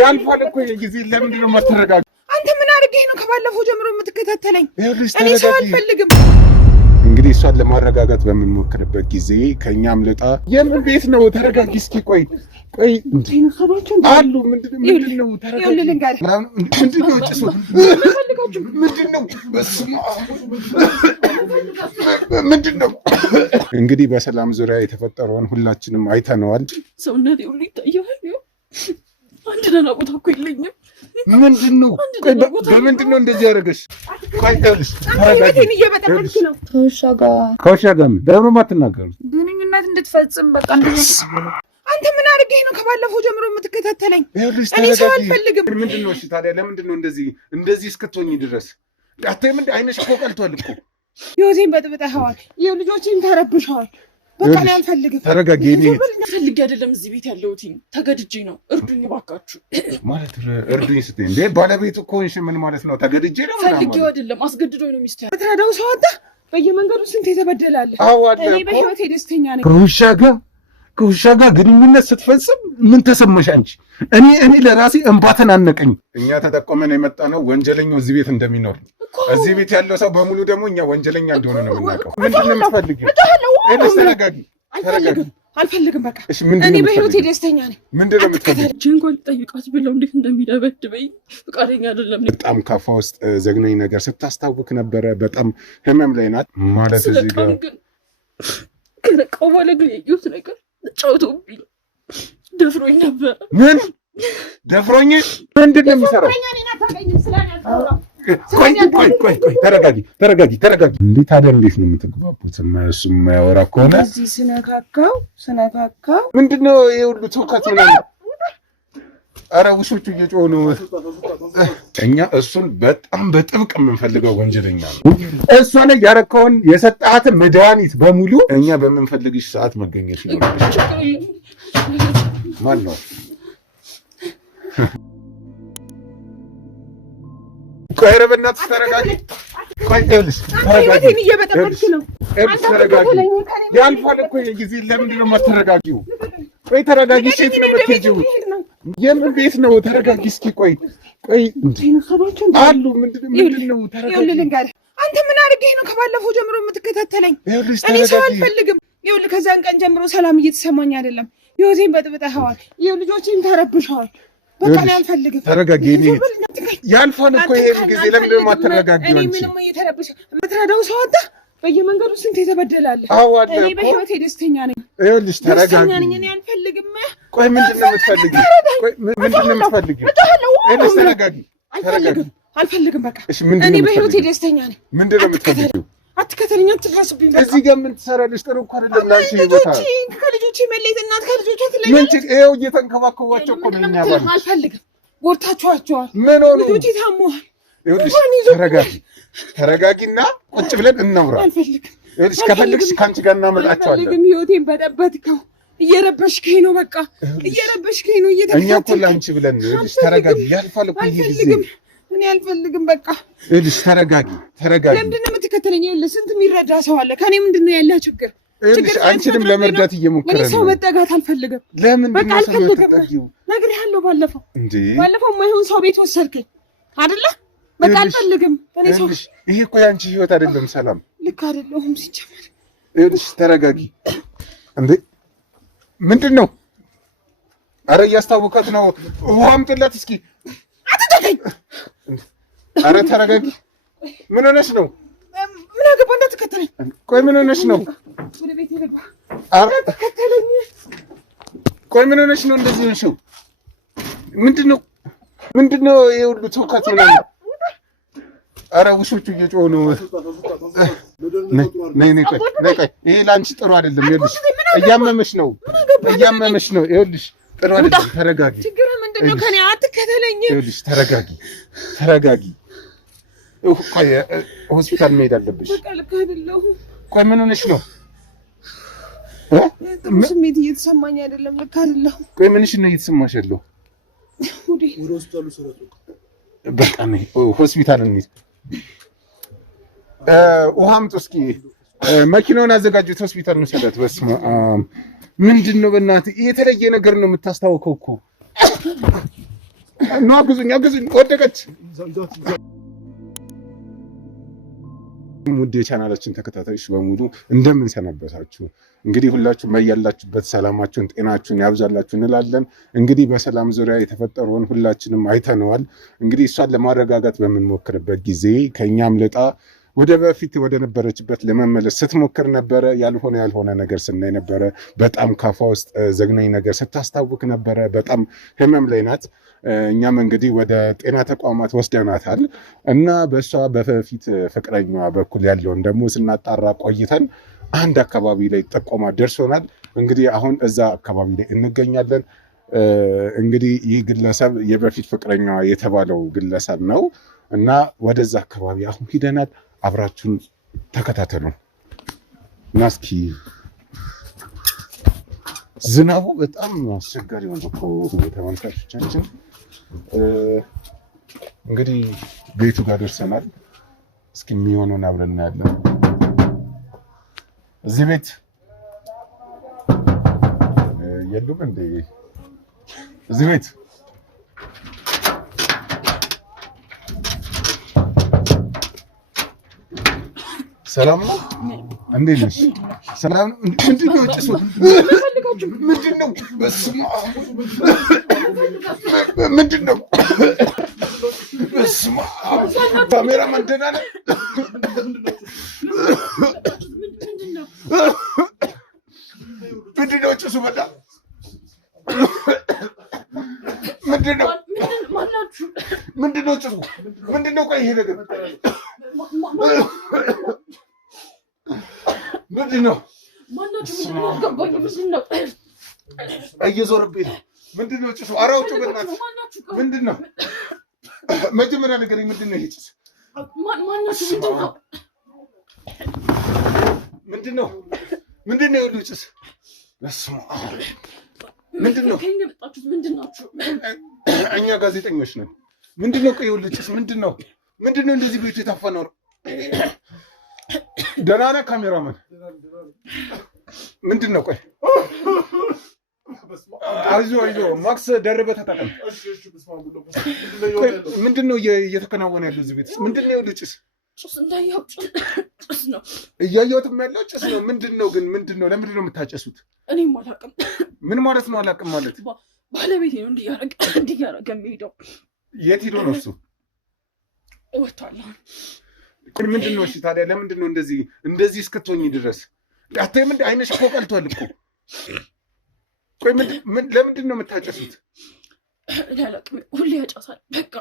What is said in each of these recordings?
ያልፋል እኮ ጊዜ ለምንድን ነው የማትረጋጋው? አንተ ምን አድርገህ ነው ከባለፈው ጀምሮ የምትከታተለኝ? እኔ ሰው አልፈልግም። እንግዲህ እሷን ለማረጋጋት በምንሞክርበት ጊዜ ከኛም ልጣ የምን ቤት ነው? ተረጋጊ እስኪ። ቆይ አሉ ምንድን ነው? ምንድን ነው? እንግዲህ በሰላም ዙሪያ የተፈጠረውን ሁላችንም አይተነዋል። ሰውነቴ ሁሉ ይታያል። አንድ ደህና ቦታ እኮ የለኝም። ምንድን ነው? በምንድን ነው እንደዚህ ያደረገሽ? ከውሻ ጋር ለምን ማትናገሩት? ግንኙነት እንድትፈጽም በቃ አንተ ምን አድርገህ ነው ከባለፈው ጀምሮ የምትከታተለኝ? እኔ ሰው አልፈልግም። ምንድን ነው? እሺ ታዲያ ለምንድን ነው እንደዚህ እስክትሆኝ ድረስ? አታይም እንደ አይነሽ እኮ ቀልቷል እኮ። ህይወቴን በጥብጠኸዋል። ልጆቼን ተረብሸዋል። በቃ እኔ አልፈልግም። ተረጋጊ። ፈልጌ አይደለም እዚህ ቤት ያለሁት፣ ተገድጄ ነው። እርዱኝ እባካችሁ። ማለት እርዱኝ ስትይ እንዴ? ባለቤት እኮ ነሽ። ምን ማለት ነው? ተገድጄ ነው? ፈልጌው አይደለም፣ አስገድዶኝ ነው። ሚስት ተረዳው። ሰው አጣ። በየመንገዱ ስንት የተበደላለ። እኔ በህይወቴ ደስተኛ ነኝ። ከውሻ ጋር ግንኙነት ስትፈጽም ምን ተሰማሽ አንቺ? እኔ ለራሴ እንባ ተናነቀኝ። እኛ ተጠቆመን የመጣ ነው ወንጀለኛው እዚህ ቤት እንደሚኖር። እዚህ ቤት ያለው ሰው በሙሉ ደግሞ እኛ ወንጀለኛ እንደሆነ ነው የምናውቀው። ምንድን ነው የምትፈልጊው? ተረጋጊ። አልፈልግም። በቃ እኔ በህይወቴ ደስተኛ ነኝ። ምንድን ነው የምትፈልጊው? እንኳን ልጠይቃት ብለው እንዴት እንደሚደበድበኝ ፈቃደኛ አይደለም። በጣም ካፋ ውስጥ ዘግናኝ ነገር ስታስታውክ ነበረ። በጣም ህመም ላይ ናት ማለት እዚህ ጋር ከነቃው በኋላ ግን የዩት ነገር ጫውቶብኝ ደፍሮኝ ነበር። ምን ደፍሮኝ? ምንድን ነው የሚሰራው? ተረጋጊ። እንዴ ታዲያ እንዴት ነው የምትግባቡት? እሱ የማያወራ ከሆነ እዚህ ስነካካው ምንድን ነው ይሄ ሁሉ ትውከት ምናምን? ኧረ ውሾቹ እየጮሁ ነው። እኛ እሱን በጣም በጥብቅ የምንፈልገው ወንጀለኛ ነው። እሷ ላይ ያረከውን የሰጣትን መድኃኒት በሙሉ እኛ በምንፈልግሽ ሰዓት መገኘት ነው። ማን ነው? ቆይ ኧረ በእናትሽ ተረጋጊ። ያልፋል እኮ ጊዜ ለምንድን ነው የማትረጋጊው? ቆይ ተረጋጊ። ሴት ነው የምትሄጂው? የምን ቤት ነው? ተረጋጊ እስኪ። ቆይ አሉ ምንድን ነው? ተረጋጊ። አንተ ምን አድርገህ ነው ከባለፈው ጀምሮ የምትከታተለኝ? እኔ ሰው አልፈልግም። ይኸውልህ ከዛን ቀን ጀምሮ ሰላም እየተሰማኝ አይደለም። ህይወቴን በጥብጠኸዋል። ልጆቼን ተረብሸዋል። በቃ እኔ አልፈልግም። ተረጋጊ። ያልፋል እኮ ይሄን ጊዜ ለምንድን ነው የማትረጋጊው? እኔ ምንም እየተረብሽ የምትረዳው ሰው አጣ። በየመንገዱ ስንት የተበደላለ። እኔ በህይወቴ ደስተኛ ነኝ። ይኸውልሽ ተረጋጊ። እኔ አልፈልግም። ቆይ ምንድን ነው የምትፈልጊው? ይኸውልሽ ተረጋጊ። አልፈልግም። በቃ እኔ በህይወቴ ደስተኛ ነኝ። ምንድን ነው የምትፈልጊው? አትከተለኝ፣ አትድረስብኝ። በቃ እዚህ ጋር ምን ትሰራለሽ? ጥሩ እኮ አይደለም ላንቺ ቦታ። ከልጆቼ መለየት እናት ከልጆቿ ትለኝ። ምን ይኸው እየተንከባከቧቸው እኮ ነው። እኛ ባል አልፈልግም። ጎርታችኋቸዋል። ምን ሆነ? ልጆቼ ታመዋል። ይኸውልሽ ተረጋጊና ቁጭ ብለን እናውራ። አልፈልግም። ይኸውልሽ ከፈለግሽ ከአንቺ ጋር እናመጣቸዋለን። ህይወቴን በጠበጥከው። እየረበሽከኝ ነው። በቃ እየረበሽከኝ ነው። እኛ እኮ ላንቺ ብለን ነው። ይኸውልሽ ተረጋጊ። ያልፋል እኮ ይሄ ጊዜ። እኔ አልፈልግም። በቃ ይኸውልሽ ተረጋጊ። ለምንድን ነው የምትከተለኝ? ይኸውልህ ስንት የሚረዳ ሰው አለ። ከኔ ምንድን ነው ያለ ችግር? አንቺንም ለመርዳት እየሞከረ ነው። ሰው መጠጋት አልፈልግም። ለምንድን ነው ሰው የምትጠጊው? ነግሬሃለሁ። ባለፈው የማይሆን ሰው ቤት ወሰድከኝ አይደለ? በቃ አልፈልግም። እኔ ሰው ይሄ እኮ የአንቺ ህይወት አይደለም። ሰላም ልክ አይደለሁም ሲጀመር። ይኸውልሽ ተረጋጊ። እንዴ ምንድን ነው? ኧረ እያስታወቃት ነው። ውሃ አምጥላት እስኪ። አትጠቀኝ። ኧረ ተረጋጊ። ምን ሆነሽ ነው? ምን አገባ? እንዳትከተለኝ። ቆይ ምን ሆነሽ ነው? ወደ ቤት ልግባ። እንዳትከተለኝ። ቆይ ምን ሆነሽ ነው እንደዚህ ሆንሽው? ምንድን ነው ይሄ ሁሉ ትውከት ምናምን? ኧረ ውሾቹ እየጮሁ ነው። ነይ ቆይ ይሄ ለአንቺ ጥሩ አይደለም። ይኸውልሽ እያመመሽ ነው። ይኸውልሽ ጥሩ አይደለም። ተረጋጊ። ችግር ምንድን ነው? ከኔ አትከተለኝ። ይኸውልሽ ተረጋጊ። ቆይ ሆስፒታል መሄድ አለብሽ። በቃ ልክ አይደለሁም። ቆይ ምን ሆነሽ ነው? ስሜት እየተሰማኝ አይደለም። ልክ አይደለሁም። ቆይ ምንሽ ነው እየተሰማሽ ያለው? በቃ ነይ ሆስፒታል እንሂድ። ውሃ አምጡ እስኪ። መኪናውን አዘጋጁት፣ ሆስፒታል እንውሰዳት። በስመ አብ ምንድን ነው በእናትህ? የተለየ ነገር ነው የምታስታውከው እኮ ኑ አግዙኝ፣ ወደቀች። ውድ የቻናላችን ተከታታዮች በሙሉ እንደምን ሰነበታችሁ? እንግዲህ ሁላችሁም በያላችሁበት ሰላማችሁን ጤናችሁን ያብዛላችሁ እንላለን። እንግዲህ በሰላም ዙሪያ የተፈጠረውን ሁላችንም አይተነዋል። እንግዲህ እሷን ለማረጋጋት በምንሞክርበት ጊዜ ከእኛም ልጣ ወደ በፊት ወደ ነበረችበት ለመመለስ ስትሞክር ነበረ። ያልሆነ ነገር ስናይ ነበረ። በጣም ካፏ ውስጥ ዘግናኝ ነገር ስታስታውክ ነበረ። በጣም ህመም ላይ ናት። እኛም እንግዲህ ወደ ጤና ተቋማት ወስደናታል እና በእሷ በፊት ፍቅረኛዋ በኩል ያለውን ደግሞ ስናጣራ ቆይተን አንድ አካባቢ ላይ ጠቆማ ደርሶናል። እንግዲህ አሁን እዛ አካባቢ ላይ እንገኛለን። እንግዲህ ይህ ግለሰብ የበፊት ፍቅረኛዋ የተባለው ግለሰብ ነው እና ወደዛ አካባቢ አሁን ሂደናል። አብራችሁን ተከታተሉ እና እስኪ ዝናቡ በጣም አስቸጋሪ ሆነ እኮ ተመልካቾቻችን። እንግዲህ ቤቱ ጋር ደርሰናል። እስኪ የሚሆነውን አብረን እናያለን። እዚህ ቤት የሉም እንዴ? እዚህ ቤት ሰላም ነው? እንዴት ነሽ? ሰላም ነው? ምንድን ነው ጭሱ? ምንድን ነው? በስመ አብ ምንድን ነው? በስመ አብ ካሜራማን ደህና ነህ? ምንድን ነው ጭሱ? በጣም ምንድን ነው? ምንድን ነው ጭሱ? ምንድን ነው? ቆይ ይሄ ነገር ምንድን ነው? እየዞረብኝ ነው። ምንድን ነው ጭሱ? ኧረ አውጪው በእናትህ። ምንድን ነው? መጀመሪያ ነገር ምንድን ነው ይሄ ጭስ? ምንድን ነው? ምንድን ነው የሁሉ ጭስ? በስመ አብ ምንድን ነው? እኛ ጋዜጠኞች ነን። ምንድን ነው? ቆይ የሁሉ ጭስ ምንድን ነው? ምንድን ነው እንደዚህ ቤቱ የታፈነው? ደህና ነህ ካሜራማን? ምንድን ነው? ቆይ አይዞህ ማክስ ደርበህ ተጠቀም። ምንድን ነው እየተከናወነ ያለው እዚህ ቤት? ምንድን ነው የሁሉ ጭስ? እያየሁትም ያለው ጭስ ነው። ምንድን ነው ግን? ምንድን ነው? ለምንድን ነው የምታጨሱት? እኔም አላውቅም። ምን ማለት ነው አላውቅም ማለት? ባለቤቴ ነው እንዲያረገ የሚሄደው። የት ሄዶ ነው እሱ? ወጥቷል። ምንድን ነው? እሺ ታዲያ ለምንድን ነው እንደዚህ እስክትሆኝ ድረስ? አታይም እንደ አይነሽ እኮ ቀልቷል እኮ። ቆይ ለምንድን ነው የምታጨሱት? ሁሌ ያጨሳል። በቃ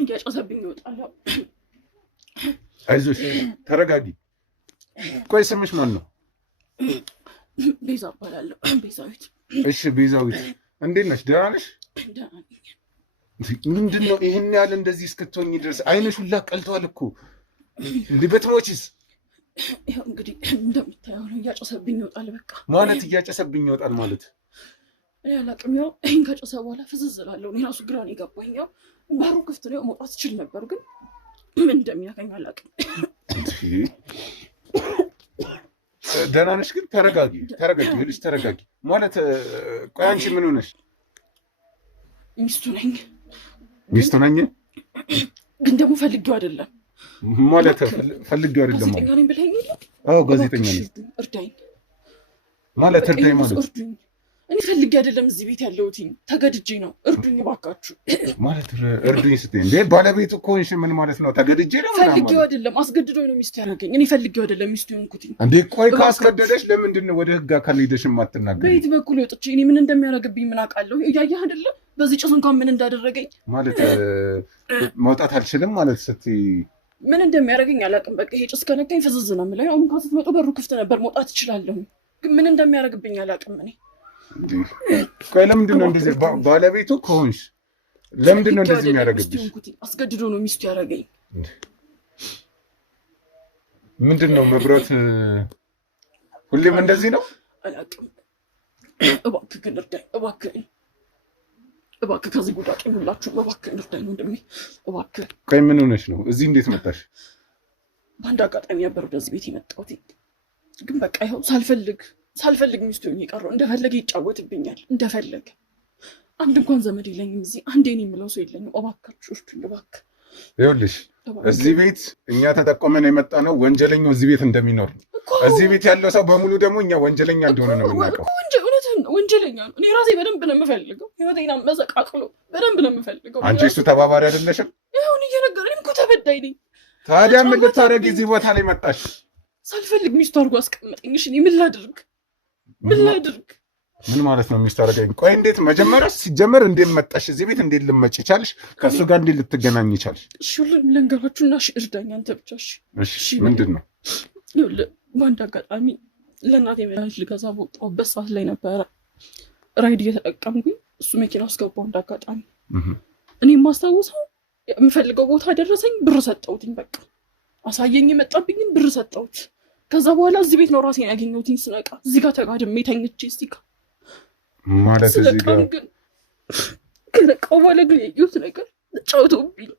እያጨሰብኝ ይወጣል። አይዞሽ ተረጋጊ። ቆይ ስምሽ ማን ነው? ቤዛ እባላለሁ። ቤዛዊት። እሺ ቤዛዊት እንዴት ነሽ? ደህና ነሽ? ምንድን ነው ይህን ያህል እንደዚህ እስክትሆኝ ድረስ? አይነሽ ሁላ ቀልቷል እኮ። እንዲህ በትሞችስ? ይኸው እንግዲህ እንደምታየው ነው። እያጨሰብኝ ይወጣል። በቃ ማለት እያጨሰብኝ ይወጣል ማለት እኔ አላውቅም። ያው ይሄን ከጨሰ በኋላ ፍዝዝ እላለሁ። እኔ እራሱ ግራ ነው የገባኝ። ያው በሩ ክፍት ነው፣ መውጣት እችል ነበር፣ ግን ምን እንደሚያገኝ አላውቅም። ደህና ነሽ ግን? ተረጋጊ ልጅ ተረጋጊ። ማለት ቆይ አንቺ ምን ሆነሽ? ሚስቱ ነኝ። ሚስቱ ነኝ ግን ደግሞ ፈልጌው አይደለም። ማለት ፈልጌው አይደለም ማለት? ጋዜጠኛ ነኝ ብለኸኝ የለ? አዎ ጋዜጠኛ ነኝ። እርዳኝ ማለት እርዳኝ ማለት? እርዱኝ። እኔ ፈልጌ አይደለም እዚህ ቤት ያለሁት፣ ተገድጄ ነው። እርዱኝ እባካችሁ። ማለት እርዱኝ ስትይ እንዴ? ባለቤት እኮ ነሽ። ምን ማለት ነው? ተገድጄ ነው? ፈልጌው አይደለም፣ አስገድዶኝ ነው ሚስቱ ያደረገኝ። እኔ ፈልጌው አይደለም ሚስቱ የሆንኩት እንዴ። ቆይ ካስገደደሽ ለምንድን ነው ወደ ህግ አካል ሄደሽ የማትናገሪው? በየት በኩል ወጥቼ እኔ ምን እንደሚያደርግብኝ ምን አውቃለሁ? እያየህ አይደለም በዚህ ጭስ እንኳን ምን እንዳደረገኝ። ማለት መውጣት አልችልም ማለት ስትይ ምን እንደሚያደርገኝ አላውቅም። በቃ ይሄ ጭስ ከነካኝ ፍዝዝ ነው የምለው። አሁን እንኳን ስትመጡ በሩ ክፍት ነበር፣ መውጣት እችላለሁ፣ ግን ምን እንደሚያደርግብኝ አላውቅም እኔ። ቆይ ለምንድን ነው እንደዚህ? ባለቤቱ ከሆንሽ ለምንድን ነው እንደዚህ የሚያደርግብሽ? አስገድዶ ነው ሚስቱ ያደረገኝ። ምንድን ነው መብራት ሁሌም እንደዚህ ነው? አላውቅም። እባክህ ግን እርዳኝ፣ እባክህ ከዚህ ጉዳይ ሁላችሁም እባክህ እርዳኝ ወንድሜ፣ እባክህ። ቆይ ምን ሆነሽ ነው? እዚህ እንዴት መጣሽ? በአንድ አጋጣሚ ነበር ወደዚህ ቤት የመጣሁት፣ ግን በቃ ይኸው ሳልፈልግ ሚስቱ የቀረው። እንደፈለገ ይጫወትብኛል፣ እንደፈለገ አንድ እንኳን ዘመድ የለኝም እዚህ። አንዴ እኔ የምለው ሰው የለኝም። እባካችሁ እባክህ። ይኸውልሽ እዚህ ቤት እኛ ተጠቆመን የመጣ ነው ወንጀለኛው እዚህ ቤት እንደሚኖር። እዚህ ቤት ያለው ሰው በሙሉ ደግሞ እኛ ወንጀለኛ እንደሆነ ነው የምናውቀው። ወንጀለኛ ነው። እኔ ራሴ በደንብ ነው የምፈልገው። ህይወቴን መሰቃቅሎ በደንብ ነው የምፈልገው። አንቺ እሱ ተባባሪ አይደለሽም? ይሁን እየነገረኝ እኮ ተበዳይ ነኝ። ታዲያ ምን ልታደርጊ እዚህ ቦታ ላይ መጣሽ? ሳልፈልግ ሚስቱ አድርጎ አስቀመጠኝ። እሺ እኔ ምን ላድርግ? ምን ማለት ነው ሚስቱ አደረገኝ? ቆይ እንዴት መጀመሪያ ሲጀመር እንዴት መጣሽ እዚህ ቤት? እንዴት ልመጭ ቻልሽ? ከእሱ ጋር እንዴት ልትገናኝ ቻልሽ? እሺ ሁሉንም ልንገራችሁና እሺ እርዳኝ አንተ ብቻ። እሺ ምንድን ነው? በአንድ አጋጣሚ ለእናቴ መድኃኒት ልገዛ በወጣሁበት ሰዓት ላይ ነበረ ራይድ እየተጠቀምኩኝ እሱ መኪና ውስጥ ገባሁ እንደ አጋጣሚ። እኔ የማስታውሰው የምፈልገው ቦታ ደረሰኝ፣ ብር ሰጠሁትኝ። በቃ አሳየኝ የመጣብኝን ብር ሰጠሁት። ከዛ በኋላ እዚህ ቤት ነው ራሴን ያገኘሁትኝ። ስነቃ እዚህ ጋር ተጋድሜ ተኝቼ እዚህ ጋር ማለት እዚህ ጋር ግን ከነቃው በኋላ ግን ያየሁት ነገር ጫውቶብኝ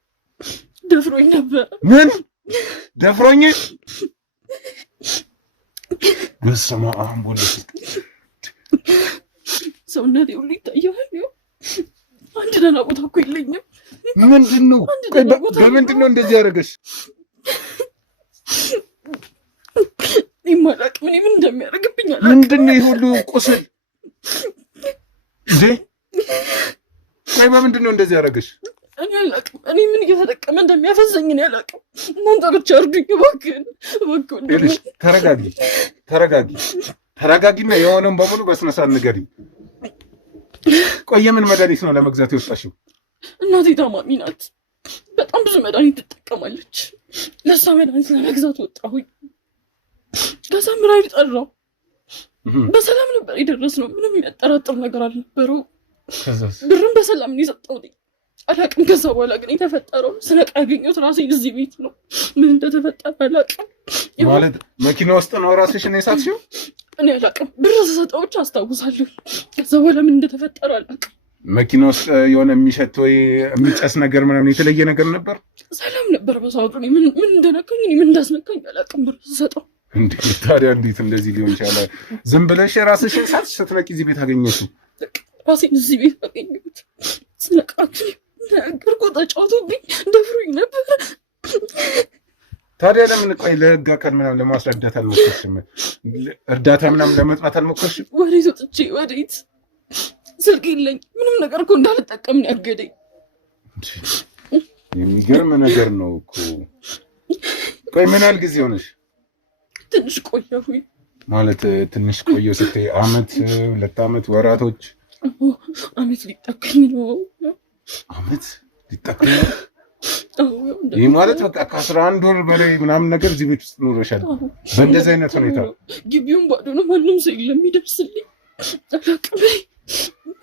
ደፍሮኝ ነበር። ምን ደፍሮኝ? በስመ አብ ወልድ ሰውነቴ ሁሉ ይታያል። አንድ ደህና ቦታ እኮ የለኝም። ምንድን ነው? በምንድን ነው እንደዚህ ያደረገሽ? ይማላቅ ምን እንደሚያደርግብኝ አላውቅም። ምንድን ነው ይሄ ሁሉ ቁስል እንዴ? ቆይ በምንድን ነው እንደዚህ ያደረገሽ? እኔ አላውቅም። እኔ ምን እየተጠቀመ እንደሚያፈዘኝ እኔ አላውቅም። እናንተ ብቻ እርዱኝ እባክህን። ተረጋጊና የሆነውን በሙሉ በስነ ስርዓት ንገሪኝ። ቆይ የምን መድኃኒት ነው ለመግዛት የወጣሽው? እናቴ ታማሚ ናት። በጣም ብዙ መድኃኒት ትጠቀማለች። ለእሷ መድኃኒት ለመግዛት ወጣሁኝ። ከዛ ራይድ ጠራው። በሰላም ነበር የደረስነው። ምንም የሚያጠራጥር ነገር አልነበረው። ብርም በሰላም ነው የሰጠሁት። አላውቅም። ከዛ በኋላ ግን የተፈጠረው ስነቃ ያገኘሁት ራሴን እዚህ ቤት ነው። ምን እንደተፈጠረ አላውቅም። ማለት መኪና ውስጥ ነው ራስሽን የሳትሽው? እኔ አላውቅም። ብር ስሰጠው ብቻ አስታውሳለሁ። ከዛ በኋላ ምን እንደተፈጠረ አላውቅም። መኪና ውስጥ የሆነ የሚሸት ወይ የሚጨስ ነገር ምናምን የተለየ ነገር ነበር? ሰላም ነበር በሰዓቱ። ምን እንደነካኝ ምን እንዳስነካኝ አላውቅም። ብር ስሰጠው ታዲያ እንዴት እንደዚህ ሊሆን ይችላል? ዝም ብለሽ ራስሽን ሳትሽ ስትነቂ እዚህ ቤት አገኘሽው? ራሴን እዚህ ቤት አገኘሁት። ስነቃት ነገር ቆጣ ጫውቶብኝ ደፍሮኝ ነበር። ታዲያ ለምን ቆይ ለህግ አካል ምናምን ለማስረዳት አልሞከርሽም? እርዳታ ምናምን ለመጥራት አልሞከርሽም? ወዴት ወጥቼ ወዴት? ስልክ የለኝ። ምንም ነገር እኮ እንዳልጠቀም ነው ያገደኝ። የሚገርም ነገር ነው እኮ። ቆይ ምን ያህል ጊዜ ሆነሽ? ትንሽ ቆየሁኝ። ማለት ትንሽ ቆየሁ ስትይ አመት፣ 2 አመት፣ ወራቶች? አመት ሊጠቀኝ ነው። አመት ሊጠቀኝ ነው? ይህ ማለት በቃ ከ11 ወር በላይ ምናምን ነገር እዚህ ቤት ውስጥ ኖረሻል። በእንደዚህ አይነት ሁኔታ ግቢውን ባዶ ነው። ማንም ሰው የለም የሚደርስልኝ። አላውቅም።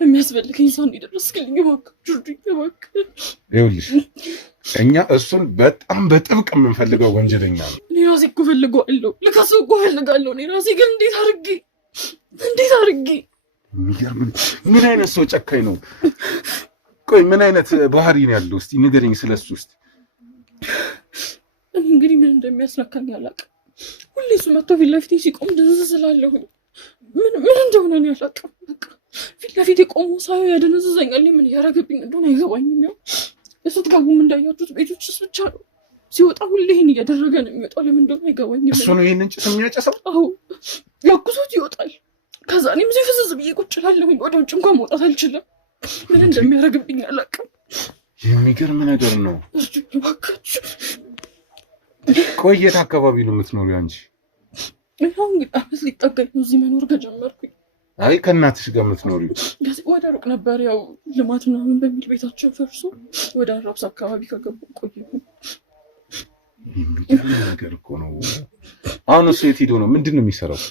የሚያስፈልገኝ ሰው እንዲደርስልኝ እባክህ እርዱኝ እባክህ። ይኸውልሽ እኛ እሱን በጣም በጥብቅ የምንፈልገው ወንጀለኛ ነው። እኔ ራሴ እኮ ፈልገዋለሁ፣ ልከሰው እኮ ፈልጋለሁ። እኔ ራሴ ግን እንዴት አድርጌ ምን አይነት ሰው ጨካኝ ነው? ቆይ ምን አይነት ባህሪ ነው ያለው? እስቲ ንገረኝ ስለሱ ውስጥ። እኔ እንግዲህ ምን እንደሚያስነካኝ አላውቅም። ሁሌ እሱ መጥቶ ፊት ለፊቴ ሲቆም ደስ ስላለሁኝ ምን እንደሆነ እኔ አላውቅም። በቃ ፊት ለፊቴ ቆሞ ሳየው ያደነዝዘኛል። ምን እያደረገብኝ እንደሆነ አይገባኝም። ያው ስትገቡም እንዳያችሁት ቤቶች ውስጥ ብቻ ነው ሲወጣ ሁሌ ይህን እያደረገ ነው የሚወጣው። ለምን እንደሆነ አይገባኝም። እሱ ነው ይህንን ጭስ የሚያጨሰው? አዎ ያኩሶት ይወጣል። ከዛ እኔም እዚህ ፍዝዝ ብዬ ቁጭ እላለሁኝ። ወደ ውጭ እንኳን መውጣት አልችልም። ምን እንደሚያደርግብኝ አላውቅም። የሚገርም ነገር ነው። ቆይ የት አካባቢ ነው የምትኖሪው አንቺ? ይኸው እንግዲህ አመት ሊጠጋኝ ነው እዚህ መኖር ከጀመርኩኝ። አይ ከእናትሽ ጋር የምትኖሪው? ወደ ሩቅ ነበር፣ ያው ልማት ምናምን በሚል ቤታችን ፈርሶ ወደ አራብሳ አካባቢ ከገቡ ቆየሁ። የሚገርም ነገር እኮ ነው። አሁን እሱ የት ሄዶ ነው? ምንድን ነው የሚሰራው?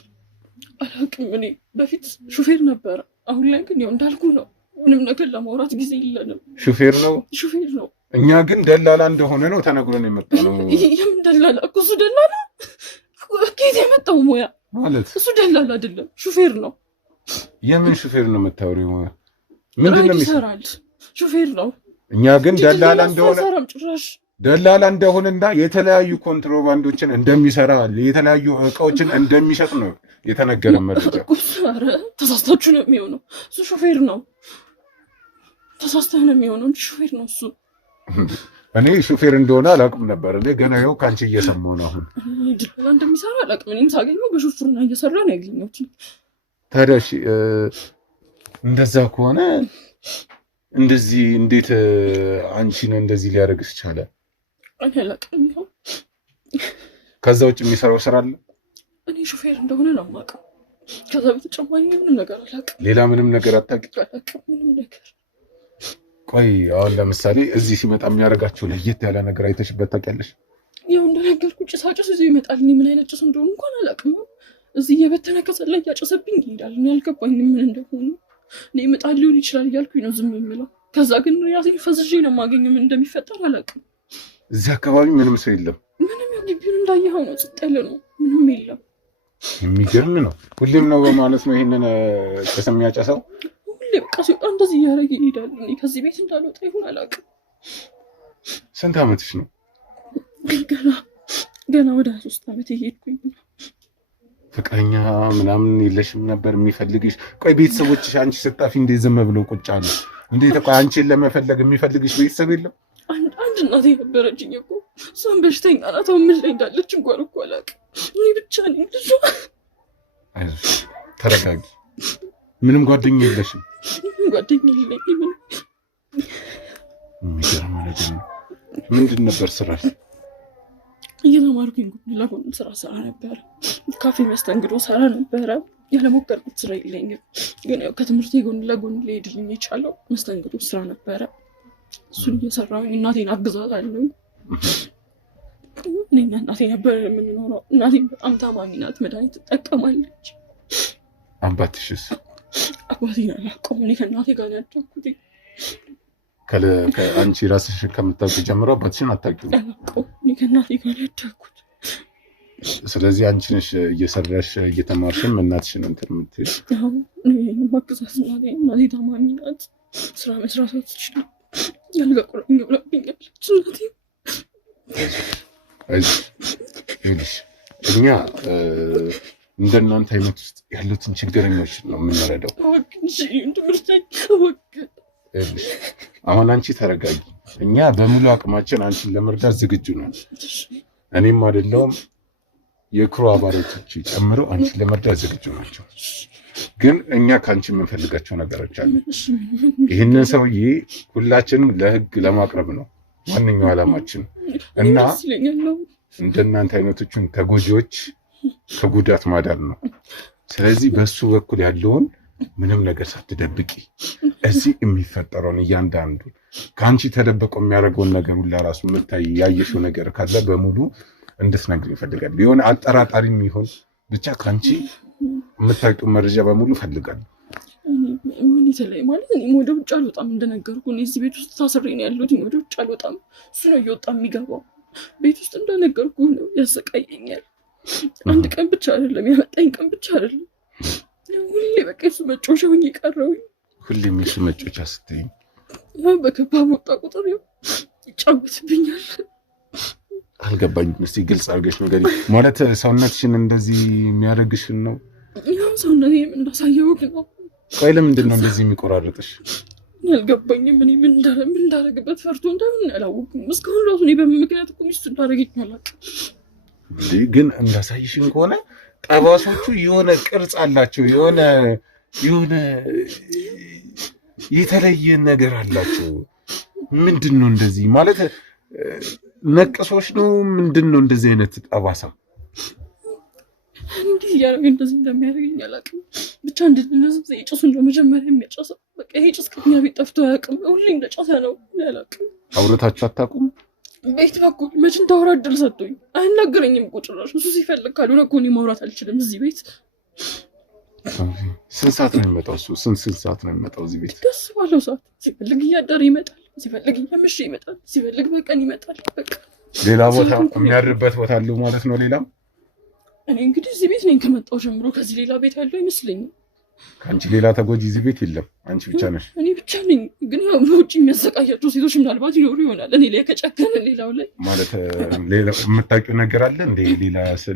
አላውቅም። እኔ በፊት ሹፌር ነበረ። አሁን ላይ ግን ያው እንዳልኩ ነው። ምንም ነገር ለማውራት ጊዜ የለንም። ሹፌር ነው። እኛ ግን ደላላ እንደሆነ ነው ተነግሮን የመጣ ነው። የምን ደላላ? እኮ እሱ ደላላ ከየት የመጣው ሙያ ማለት? እሱ ደላላ አይደለም፣ ሹፌር ነው። የምን ሹፌር ነው የምታወሪው? ምንድን ነው ይሰራል? ሹፌር ነው። እኛ ግን ደላላ እንደሆነና የተለያዩ ኮንትሮባንዶችን እንደሚሰራ የተለያዩ እቃዎችን እንደሚሸጥ ነው የተነገረ መረጃ። ኧረ ተሳስታችሁ ነው የሚሆነው። እሱ ሹፌር ነው። ተሳስተህ ነው የሚሆነው እንጂ ሹፌር ነው እሱ። እኔ ሹፌር እንደሆነ አላውቅም ነበር። እኔ ገና ይኸው ከአንቺ እየሰማሁ ነው። አሁን ድለላ እንደሚሰራ አላውቅም። እኔም ሳገኘው በሹፍርና እየሰራ ነው ያገኘሁት። ታዲያ እሺ እንደዛ ከሆነ እንደዚህ እንዴት አንቺን እንደዚህ ሊያደርግስ ቻለ? እኔ አላውቅም። ይኸው ከዛ ውጭ የሚሰራው ስራ አለ? እኔ ሹፌር እንደሆነ ነው የማውቀው። ከዛ በተጨማሪ ምንም ነገር አላውቅም። ሌላ ምንም ነገር አታውቂም? አላውቅም ምንም ነገር። ቆይ አሁን ለምሳሌ እዚህ ሲመጣ የሚያደርጋቸው ለየት ያለ ነገር አይተሽበት ታውቂያለሽ? ያው እንደነገርኩ ጭሳጭስ እዚሁ ይመጣል። እኔ ምን አይነት ጭስ እንደሆነ እንኳን አላውቅም። እዚህ እየበተነ ከሰል ላይ እያጨሰብኝ ይሄዳል። እኔ አልገባኝም ምን እንደሆነ። እኔ ይመጣል ሊሆን ይችላል እያልኩኝ ነው ዝም የምለው። ከዛ ግን ራሴን ፈዝዤ ነው የማገኘው። ምን እንደሚፈጠር አላውቅም። እዚህ አካባቢ ምንም ሰው የለም? ምንም። ግቢውን እንዳየኸው ነው፣ ጸጥ ያለ ነው፣ ምንም የለም። የሚገርም ነው። ሁሌም ነው በማለት ነው ይሄንን ጭስ የሚያጨሰው? ሁሌ በቃ ሲወጣ እንደዚህ እያደረገ ይሄዳል። እኔ ከዚህ ቤት እንዳልወጣ ይሁን አላውቅም። ስንት ዓመትሽ ነው? ገና ወደ 23 ዓመት እየሄድኩኝ ነው። ፍቅረኛ ምናምን የለሽም ነበር የሚፈልግሽ? ቆይ ቤተሰቦችሽ አንቺ ስጣፊ እንዴት ዝም ብለው ቁጭ አሉ? እንዴት ቆይ አንቺን ለመፈለግ የሚፈልግሽ ቤተሰብ የለም? አንድ እናቴ ነበረችኝ እኮ እሷን በሽተኛ ናት። አሁን ምን ላይ እንዳለች እንኳን እኮ አላውቅም። እኔ ብቻ ነኝ ልጇ። አይዞሽ ተረጋጊ። ምንም ጓደኛ የለሽም? ጓደኛ የለኝም። የሚገርም ነገር ነው። ምንድን ነበር ስራሽ? እየተማርኩኝ ጎን ለጎን ስራ ነበረ። ካፌ መስተንግዶ ሰራ ነበረ። ያለሞከርኩት ስራ የለኝም፣ ግን ያው ከትምህርቴ ጎን ለጎን ሊሄድልኝ የቻለው መስተንግዶ ስራ ነበረ። እሱን እየሰራሁኝ እናቴን አግዛታለሁ። እኔና እናቴ ነበር የምንኖረው። እናቴን በጣም ታማሚ ናት፣ መድኃኒት ትጠቀማለች። አባትሽስ? አባቴን አላውቀውም። እኔ ከእናቴ ጋር ነው ያደግኩት። ከአንቺ ራስሽ ከምታውቂ ጀምሮ አባትሽን አታውቂውም? አላውቀውም። እኔ ከእናቴ ጋር ነው ያደግኩት። ስለዚህ አንቺ ነሽ እየሰራሽ እየተማርሽም እናትሽን እንትን የምትይው? ማግዛት እናቴ ታማሚ ናት፣ ስራ መስራት አትችልም። ያልጋ ቁራኝ ብላብኛለች እናቴ። ይኸውልሽ እኛ እንደናንተ አይነት ውስጥ ያሉትን ችግረኞች ነው የምንረዳው። አሁን አንቺ ተረጋጊ። እኛ በሙሉ አቅማችን አንቺን ለመርዳት ዝግጁ ነን። እኔም አይደለሁም የክሩ አባላቶች ጨምሮ አንቺን ለመርዳት ዝግጁ ናቸው። ግን እኛ ከአንቺ የምንፈልጋቸው ነገሮች አሉ። ይህንን ሰውዬ ሁላችንም ለህግ ለማቅረብ ነው ዋነኛው ዓላማችን እና እንደናንተ አይነቶችን ተጎጂዎች ከጉዳት ማዳን ነው። ስለዚህ በሱ በኩል ያለውን ምንም ነገር ሳትደብቂ እዚህ የሚፈጠረውን እያንዳንዱ ከአንቺ ተደበቆ የሚያደርገውን ነገር ሁላ ራሱ የምታይ ያየሽው ነገር ካለ በሙሉ እንድትነግሪኝ ይፈልጋል። የሆነ አጠራጣሪም ይሆን ብቻ ከአንቺ የምታውቂው መረጃ በሙሉ ፈልጋለሁ። ምን የተለየ ማለት እኔ ወደ ውጭ አልወጣም። እንደነገርኩ እኔ እዚህ ቤት ውስጥ ታስሬ ነው ያለሁት። ወደ ውጭ አልወጣም። እሱ ነው እየወጣ የሚገባው። ቤት ውስጥ እንደነገርኩ ነው ያሰቃየኛል። አንድ ቀን ብቻ አይደለም ያመጣኝ ቀን ብቻ አይደለም። ሁሌ በቃ እሱ መጫወቻ ሆኜ ቀረሁኝ። ሁሌም የሱ መጫወቻ ስትይኝ በገባ ወጣ ቁጥር ይጫወትብኛል። አልገባኝም። እስኪ ግልጽ አድርገሽ ንገሪኝ። ማለት ሰውነትሽን እንደዚህ የሚያደርግሽን ነው? ያው ሰውነቴን እንዳሳየው ነው። ቆይ ለምንድን ነው እንደዚህ የሚቆራርጥሽ? አልገባኝም። እኔ ምን እንዳደረግበት ፈርቶ እንደሆነ አላወኩም። እስካሁን ራሱ እኔ በምን ምክንያት እኮ ሚስቱ እንዳደረገኝ አላውቅም። ግን እንዳሳይሽን ከሆነ ጠባሶቹ የሆነ ቅርጽ አላቸው፣ የሆነ የተለየ ነገር አላቸው። ምንድን ነው እንደዚህ ማለት ነቅሶች ነው? ምንድን ነው እንደዚህ አይነት ጠባሳ? እንዲህ እያደረገ እንደዚህ እንደሚያደርገኝ አላውቅም። ብቻ እንደዚህ የጭሱ እንደመጀመሪያ የሚያጨሰው በቃ ይሄ ጭስ ከኛ ቤት ጠፍቶ አያውቅም። ሁሌ እንደጨሰ ነው። አላውቅም። አውረታችሁ አታውቁም? ቤት በኩል መች እንዳወራ እድል ሰጥቶኝ አይናገረኝም እኮ ጭራሽ። እሱ ሲፈልግ ካልሆነ እኮ እኔ ማውራት አልችልም እዚህ ቤት። ስንት ሰዓት ነው የሚመጣው እሱ? ስንት ሰዓት ነው የሚመጣው እዚህ ቤት? ደስ ባለው ሰዓት። ሲፈልግ እያደረ ይመጣል፣ ሲፈልግ እያመሸ ይመጣል፣ ሲፈልግ በቀን ይመጣል። በቃ ሌላ ቦታ የሚያድርበት ቦታ አለው ማለት ነው? ሌላም እኔ እንግዲህ እዚህ ቤት ነኝ ከመጣሁ ጀምሮ። ከዚህ ሌላ ቤት ያለው አይመስለኝም። ከአንቺ ሌላ ተጎጂ እዚህ ቤት የለም? አንቺ ብቻ ነሽ? እኔ ብቻ ነኝ። ግን ያው በውጭ የሚያሰቃያቸው ሴቶች ምናልባት ይኖሩ ይሆናል። እኔ ላይ ከጨከነ ሌላው ላይ ማለት የምታውቂው ነገር አለ እንደ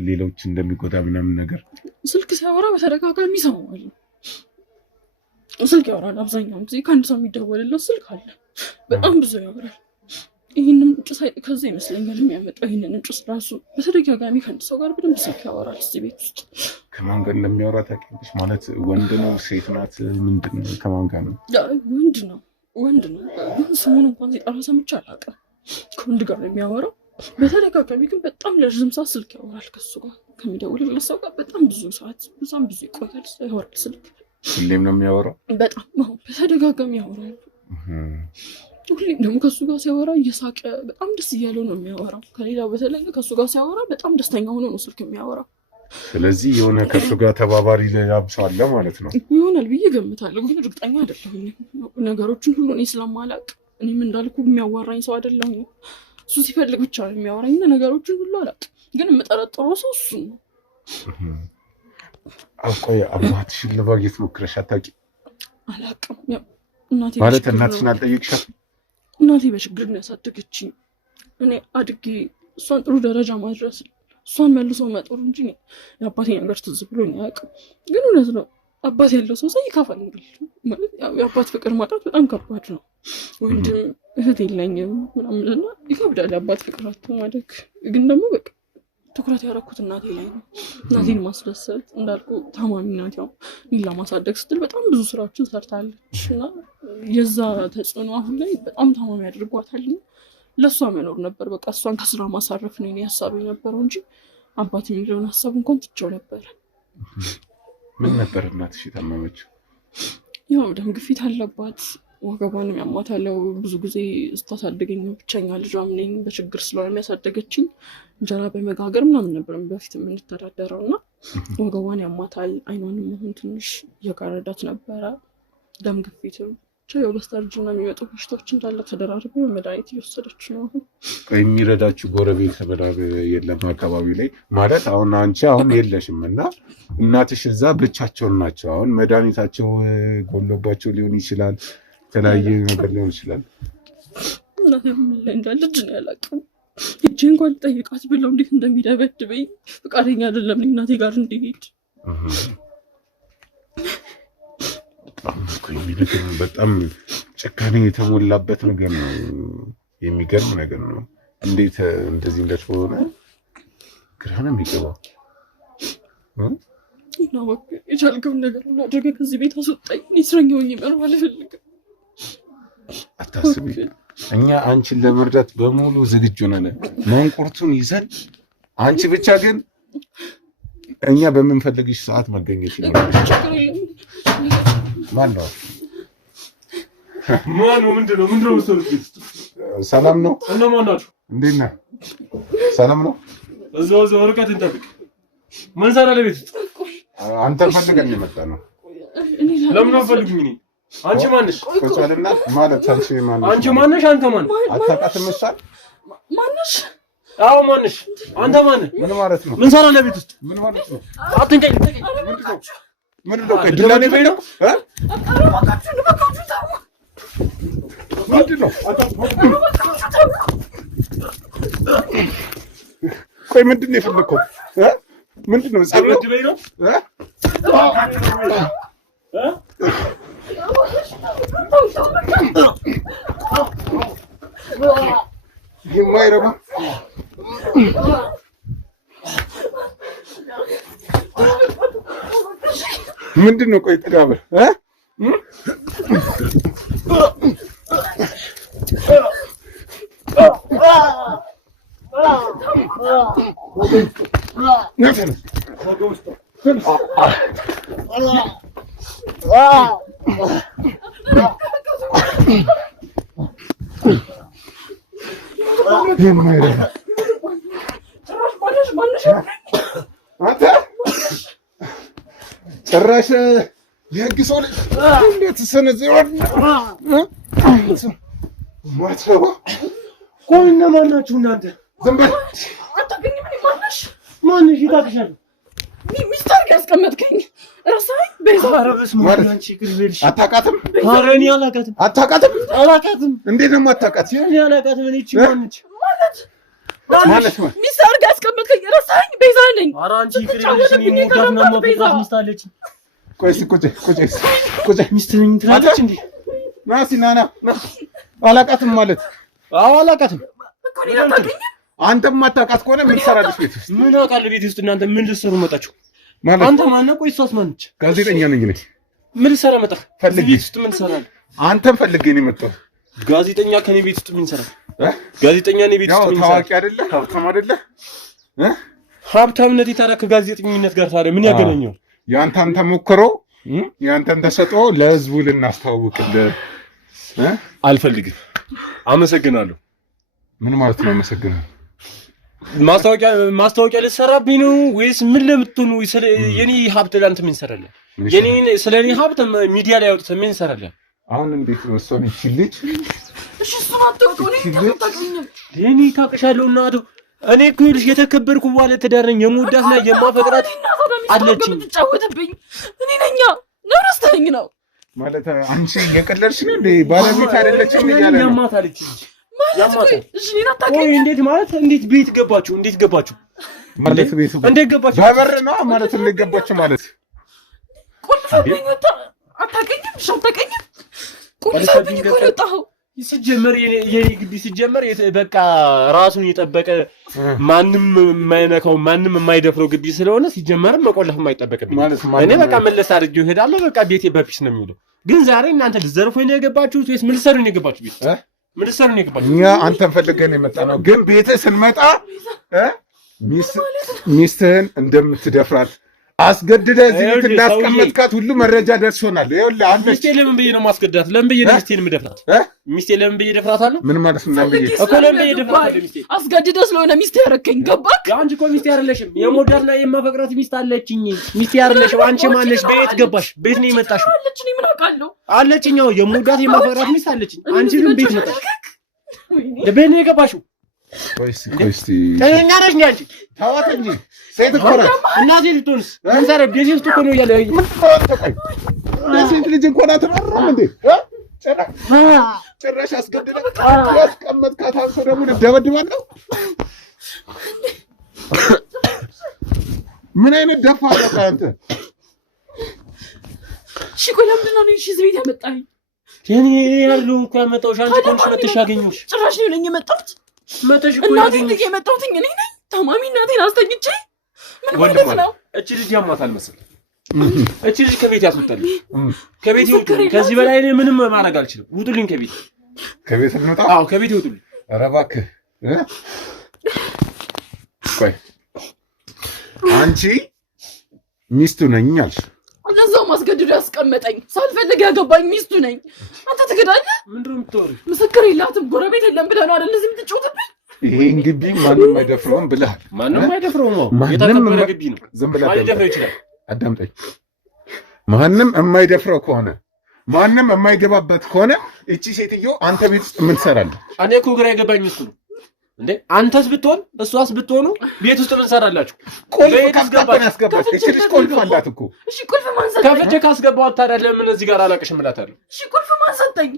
ሌሎች እንደሚጎዳ ምናምን ነገር? ስልክ ሲያወራ በተደጋጋሚ ይሰማዋል። ስልክ ያወራል። አብዛኛውን ጊዜ ከአንድ ሰው የሚደወልለት ስልክ አለ። በጣም ብዙ ያወራል። ይህንን ጭስ ከዚህ ይመስለኛል የሚያመጣው። ይህንን ጭስ ራሱ በተደጋጋሚ ከአንድ ሰው ጋር በደንብ ስልክ ያወራል እዚህ ቤት ውስጥ። ከማን ጋር እንደሚያወራ ታውቂያለሽ? ማለት ወንድ ነው ሴት ናት? ምንድን ነው? ከማን ጋር ነው? ወንድ ነው። ግን ስሙን እንኳን ሲጠራ ሰምቼ አላውቅም። ከወንድ ጋር ነው የሚያወራው በተደጋጋሚ። ግን በጣም ለረጅም ሰዓት ስልክ ያወራል ከሱ ጋር ከሚደውልለት ሰው ጋር በጣም ብዙ ሰዓት፣ በጣም ብዙ ይቆያል ያወራል ስልክ። ሁሌም ነው የሚያወራው? በጣም በተደጋጋሚ ያወራል። ሁሌም ደግሞ ከሱ ጋር ሲያወራ እየሳቀ በጣም ደስ እያለው ነው የሚያወራው። ከሌላው በተለይ ከሱ ጋር ሲያወራ በጣም ደስተኛ ሆኖ ነው ስልክ የሚያወራው። ስለዚህ የሆነ ከሱ ጋር ተባባሪ ያብሳለ ማለት ነው ይሆናል ብዬ ገምታለሁ። ግን እርግጠኛ አይደለሁም። ነገሮችን ሁሉ እኔ ስለማላውቅ እኔም እንዳልኩ የሚያዋራኝ ሰው አይደለሁም። እሱ ሲፈልግ ብቻ ነው የሚያወራኝ። ነገሮችን ሁሉ አላውቅም። ግን የምጠረጥረው ሰው እሱ ነው። ቆይ አባትሽን ለማግኘት ሞክረሽ አታውቂም? አላውቅም። ማለት እናትሽን አልጠየቅሻትም? እናቴ በችግር ነው ያሳደገችኝ። እኔ አድጌ እሷን ጥሩ ደረጃ ማድረስ እሷን መልሶ መጦር እንጂ የአባቴ ነገር ትዝ ብሎኝ አያውቅም። ግን እውነት ነው አባት ያለው ሰው ይከፋል። ማለት የአባት ፍቅር ማጣት በጣም ከባድ ነው። ወንድም እህት የለኝም ምናምንና ይከብዳል የአባት ፍቅር አጥቶ ማደግ። ግን ደግሞ በቃ ትኩረት ያደረኩት እናቴ ላይ ነው። እናቴን ማስደሰት እንዳልኩ ታማሚ ናት። ያው እኔን ለማሳደግ ስትል በጣም ብዙ ስራዎችን ሰርታለች እና የዛ ተጽዕኖ አሁን ላይ በጣም ታማሚ አድርጓታል። ለእሷ መኖር ነበር በቃ እሷን ከስራ ማሳረፍ ነው ሀሳብ የነበረው እንጂ አባት የሚለውን ሀሳብ እንኳን ትቼው ነበር። ምን ነበር እናትሽ የታመመችው? ያው ደም ግፊት አለባት፣ ወገቧንም ያማታለው። ብዙ ጊዜ ስታሳድገኝ ብቸኛ ልጇም ነኝ። በችግር ስለሆነ የሚያሳደገችኝ እንጀራ በመጋገር ምናምን ነበር በፊት የምንተዳደረው እና ወገቧን ያማታል። አይኗንም አሁን ትንሽ እየጋረዳት ነበረ። ደም ግፊትም ያው በስተርጅና የሚመጡ በሽታዎች እንዳለ ተደራርበው መድኃኒት እየወሰደች ነው። አሁን የሚረዳችሁ ጎረቤት ምናምን የለም አካባቢ ላይ? ማለት አሁን አንቺ አሁን የለሽም እና እናትሽ እዛ ብቻቸውን ናቸው። አሁን መድኃኒታቸው ጎሎባቸው ሊሆን ይችላል፣ የተለያየ ነገር ሊሆን ይችላል። እናቴም ላይ እንዳለች ነው ያላቅም። እጄ እንኳን ጠይቃት ብለው እንዴት እንደሚደበድበኝ ፈቃደኛ አይደለም እናቴ ጋር እንዲሄድ። በጣም ጭካኔ የተሞላበት ነገር ነው። የሚገርም ነገር ነው። እንዴት እንደዚህ እንደሆነ ግራ ነው የሚገባው። የቻልከውን ነገር ሁሉ አድርገህ ከዚህ ቤት አስወጣኝ። እስረኛ ሆኜ መኖር አልፈልግም። አታስቢ፣ እኛ አንቺን ለመርዳት በሙሉ ዝግጁ ነን። መንቁርቱን ይዘን አንቺ ብቻ ግን እኛ በምንፈልግሽ ሰዓት መገኘት ይችላል። ማነው? ምንድነው? ሰላም ነው? እንዴት ነህ? ሰላም ነው? እዛው ርቀት እንጠብቅ። ምን ሰራ ለቤት ውስጥ? አንተ ፈልገን የመጣ ነው። ለምን አፈልጉኝ? እኔ አንቺ ማነሽ? ቆጫልና ማለት አንቺ ማነሽ? አንቺ ማነሽ? አንተ ማን? አታውቃትም? እሷን ማነሽ? አዎ ማነሽ? አንተ ማን? ምን ማለት ነው? ምን ሰራ ለቤት ውስጥ? ምን ማለት ነው? አትንቀኝ። ምንድነው? ከድላኔ በይነው ምንድነው? ቆይ ምንድነው የፈለከው? ምንድነው? ጸሎት በይነው የማይረባ ምንድነው? ቆይ ጥጋበል ጭራሽ የህግ ሰው ልጅ እንዴት ሰነዘዋል? ማትረባ ቆይ እነማን ናችሁ እናንተ? ዝም በል አታገኝም። ማነሽ? ማነሽ? ይታክሻል። ሚስጥር ያስቀመጥከኝ ረሳኝ። ቤዛ አረበስ ማንቺ ግርቤልሽ አታውቃትም? ኧረ እኔ አላውቃትም። አታውቃትም? አላውቃትም። እንዴት ነው የማታውቃት? እኔ አላውቃትም። እኔ እቺ ማነች? ማለት ሚስጥር ያስቀመጥከኝ ረሳኝ። ቤዛ ነኝ። ኧረ አንቺ ግርቤልሽ እኔ ሞዳት ነው ማፈቅራት ሚስት አለች። ቆይ ቁጭ ሚስትህ ነኝ ትላለች እንዴ? ና እስኪ ና አላውቃትም ማለት አዎ አላውቃትም እኮ እኔን አታውቅኝም። አንተም ማታውቃት ከሆነ ምን ትሰራለች ቤት ውስጥ? ምን አውቃለሁ ቤት ውስጥ እናንተ ምን ልትሰሩ መጣችሁ ማለት? አንተ ማነው? ቆይ እሷስ ማነች? ጋዜጠኛ ነኝ እኔ። ምን ልትሰራ መጣህ? ፈልጌ ቤት ውስጥ ምን ትሰራለህ? አንተም ፈልጌ ነው የመጣሁት። ጋዜጠኛ ከኔ ቤት ውስጥ ምን ይሰራል? ጋዜጠኛ እኔ ቤት ውስጥ ምን ይሰራል? ታዋቂ አይደለ? ሀብታም አይደለ? ሀብታምነት ታዲያ ከጋዜጠኝነት ጋር ታዲያ ምን ያገናኘው? ያንተን ተሞክሮ ያንተን ተሰጥኦ ለህዝቡ ልናስተዋውቅልህ አልፈልግም። አመሰግናለሁ። ምን ማለት ነው አመሰግናለሁ? ማስታወቂያ ልትሰራብኝ ነው ወይስ ምን ለምትሆኑ? የኔ ሀብት ለአንተ ምን ይሰራልህ? ስለኔ ሀብት ሚዲያ ላይ አውጥተህ ምን ይሰራልህ? አሁን እንዴት ነው እሷን ይችልች? እሺ እሱን አታውቀው እኔ ታውቀኛለህ። እኔ ታውቅሻለሁ እናቱ። እኔ እኮ ይኸውልሽ የተከበርኩ ባለ ትዳር ነኝ። የምወዳት ላይ የማፈቅራት አለችኝ። የምትጫወትብኝ እኔ ነኝ ነው ረስተኸኝ ነው ማለት አንቺ የቀለድሽ ነው እንዴ? ባለቤት አይደለችም እያለ ነው ያማታለች እንጂ ማለት እሺ እኔን አታውቀኝም። እንዴት ማለት እንዴት ቤት ገባችሁ? እንዴት ገባችሁ ማለት ቤቱ እንዴት ገባችሁ? በበር ነው ማለት እንዴት ገባችሁ ማለት ቁልፍብኝ ወጣ። አታውቀኝም? እሺ አታውቀኝም። ቁልፍብኝ እኮ ነው የወጣኸው። ሲጀመር የኔ ግቢ ሲጀመር በቃ ራሱን የጠበቀ ማንም የማይነካው ማንም የማይደፍረው ግቢ ስለሆነ ሲጀመር መቆለፍ የማይጠበቅብኝ እኔ በቃ መለስ አድርጌው እሄዳለሁ። በቃ ቤቴ በፒስ ነው የሚውለው። ግን ዛሬ እናንተ ልትዘርፉኝ ነው የገባችሁት ወይስ ምን ልትሰሩ ነው የገባችሁት? ቤት ምን ልትሰሩ ነው የገባችሁት? እኛ አንተን ፈልገን የመጣ ነው። ግን ቤትህ ስንመጣ ሚስትህን እንደምትደፍራት አስገድደህ እዚህ ቤት እንዳስቀመጥካት ሁሉ መረጃ ደርሶናል። ይኸውልህ አንተ ሚስቴ ለምን ብዬ ነው ማስገዳት? ለምን ብዬ ነው ሚስቴን የምደፍራት? ሚስቴ ለምን ብዬ ደፍራታለሁ? ምን ማለት ነው? ለምን ብዬ እኮ ለምን ብዬ ደፍራታለሁ? ሚስቴ አስገድደህ ስለሆነ ሚስቴ ያረከኝ ገባህ? አንቺ እኮ ሚስቴ አይደለሽም። የምወዳትና የማፈቅራት ሚስት አለችኝ። ሚስቴ አይደለሽም። አንቺ ማነሽ? በየት ገባሽ? ቤት ነው የመጣሽው? አለች። እኔ ምን አውቃለሁ? አለችኝ። አዎ የምወዳት የማፈቅራት ሚስት አለችኝ። አንቺ ግን ቤት መጣሽ? ቤት ነው የገባሽው? ቆይስቲ ተኛ ነሽ እንዴ አንቺ? ተዋት እንጂ ሴት እኮ ናት። እናቴ ልትሆንስ ምን ሰራ? ቤት ውስጥ እኮ ነው እያለ ምን ተቆይ ሴት ልጅ እንኳን አትራራም እንዴ? ጭራሽ አስገድደህ ያስቀመጥካት አንተ ደግሞ ልደበድባለሁ? ምን አይነት ደፋር ነህ አንተ? እሺ ቆይ ለምንድን ነው እሺ እዚህ ቤት ያመጣኸኝ? እኔ ያለው እኮ ያመጣሁሽ አንቺ እኮ ነሽ መተሽ ያገኘሁሽ። ጭራሽ ነው ነኝ የመጣሁት። መተሽ እኮ እናቴን ጥዬ የመጣሁት እኔ ነኝ። ታማሚ እናቴን አስተኝቼ ምን ማለት ነው? እቺ ልጅ ያማታል መሰለኝ። እቺ ልጅ ከቤት ያስወጣል። ከቤት ይውጡልኝ። ከዚህ በላይ እኔ ምንም ማድረግ አልችልም። ውጡልኝ ከቤት። ከቤት እንውጣ? አዎ ከቤት ይውጡልኝ። ኧረ እባክህ ቆይ አንቺ ሚስቱ ነኝ አልሽ። እነዛው ማስገድዶ ያስቀመጠኝ ሳልፈልግ ያገባኝ ሚስቱ ነኝ። አንተ ትገዳለህ? ምንድን ነው የምትወሪው? ምስክር የላትም ጎረቤት የለም ብለህ ነው አይደል እዚህ የምትጫወትብኝ? ይሄን ግቢ ማንም አይደፍረውም ብለሃል። ማንም አይደፍረውም። የተከበረ ግቢ ነው። ዝም ብለህ ማይደፍረው ይችላል። አዳምጠኝ። ማንም የማይደፍረው ከሆነ ማንም የማይገባበት ከሆነ እቺ ሴትዮ አንተ ቤት ውስጥ ምን ትሰራለህ? እኔ እኮ ግራ የገባኝ እሱ ነው እንዴ። አንተስ ብትሆን እሷስ ብትሆኑ ቤት ውስጥ ምን ሰራላችሁ? ቁልፍ ካስገባን ያስገባች እቺ ልጅ ቁልፍ አላት እኮ። እሺ ቁልፍ ማን ሰጠኝ? ከፍቼ ካስገባው ታዲያ ለምን እዚህ ጋር አላቅሽም እላታለሁ። እሺ ቁልፍ ማን ሰጠኝ?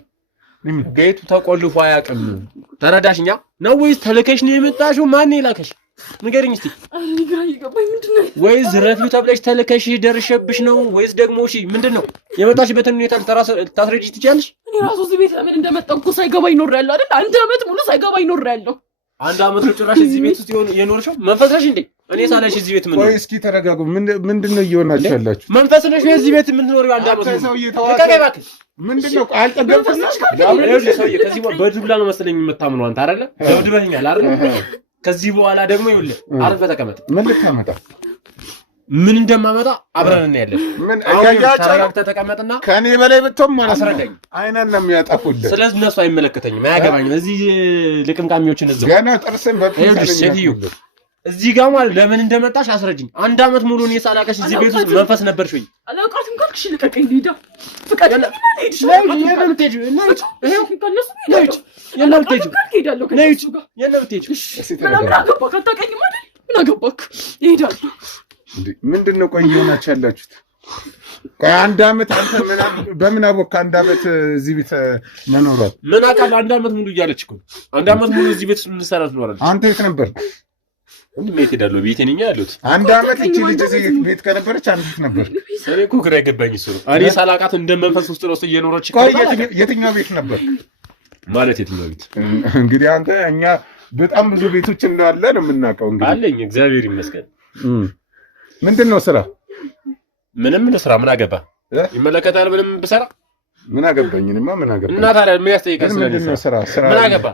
ቤቱ ተቆልፎ አያውቅም። ተረዳሽኛ ነው ወይስ ተልከሽ ነው የመጣሽው? ማን የላከሽ ንገሪኝ እስቲ። እኔ ግራ እየገባኝ ምንድን ነው? ወይስ ዝረፊው ተብለሽ ተልከሽ ደርሸብሽ ነው ወይስ ደግሞ እሺ ምንድን ነው የመጣሽበትን ሁኔታ ልታስረጂ ትችያለሽ? እኔ ራሱ እዚህ ቤት ለምን እንደመጣሁ እኮ ሳይገባኝ ኖሬያለሁ አይደል? አንድ ዓመት ሙሉ ሳይገባኝ ኖሬያለሁ። አንድ ዓመት ነው ጭራሽ እዚህ ቤት ውስጥ የኖርሽው? መንፈስ ነሽ እንዴ? እኔ ሳለሽ እዚህ ቤት ምን ነው? ቆይ እስኪ ተረጋጉ። ምንድን ነው እየሆናችሁ ያላችሁ? መንፈስ ነሽ እዚህ ቤት የምትኖሪው? አንድ ዓመት ነው። ምንድን ነው አልጠገብኩም። ሰውዬ ከዚህ በዱላ ነው መሰለኝ የምታምነው አንተ አይደለ? ደብድበኸኛል አይደለ? ከዚህ በኋላ ደግሞ ይኸውልህ አርፈህ ተቀመጥ። ምን ልታመጣ ምን እንደማመጣ አብረን እናያለን። ምን ተረጋግተህ ተቀመጥና ከኔ በላይ ብትሆን ማለት አስረዳኝ። አይናን ነው የሚያጠፉልህ። ስለዚህ እነሱ አይመለከተኝም፣ አያገባኝም። እዚህ ልቅምቃሚዎችን እዛው ገና ጥርስን በፊት ሴትዮ እዚህ ጋር ማለት ለምን እንደመጣሽ አስረጅኝ። አንድ ዓመት ሙሉ እኔ ሳላውቅሽ እዚህ ቤት ውስጥ መንፈስ ነበርሽ ወይ? አላውቃትም ካልክሽ ልቀቀኝ። ሊዳ ፍቃድ ምንድን ነው ቆይ እየሆናችሁ ያላችሁት? ቆይ አንድ ዓመት አንተ በምን አወቅህ? አንድ ዓመት እዚህ ቤት መኖሯል ምን አውቃለሁ? አንድ ዓመት ሙሉ እያለች እኮ አንድ ዓመት ሙሉ እዚህ ቤት ምን ሰራ ትኖራለች? አንተ የት ነበር? እንዴት ሄዳለሁ? ቤቴ ነኝ ያሉት። አንድ አመት እቺ ልጅ እዚህ ቤት ከነበረች አንዲት ነበር። እኔ እኮ ግራ የገባኝ እሱ ነው። እኔ ሳላውቃት እንደመንፈስ ውስጥ ነው እየኖረች። ቆይ የትኛው ቤት ነበር ማለት? የትኛው ቤት? እንግዲህ አንተ እኛ በጣም ብዙ ቤቶች እንዳለ ነው የምናውቀው። እንግዲህ አለኝ፣ እግዚአብሔር ይመስገን። ምንድን ነው ስራ? ምንም ስራ ምን አገባ? ይመለከታል። ምንም ብሰራ ምን አገባኝ? እኔማ ምን አገባኝ? እና ታዲያ ምን ያስጠይቃል? ምንድን ነው ስራ? ምን አገባ?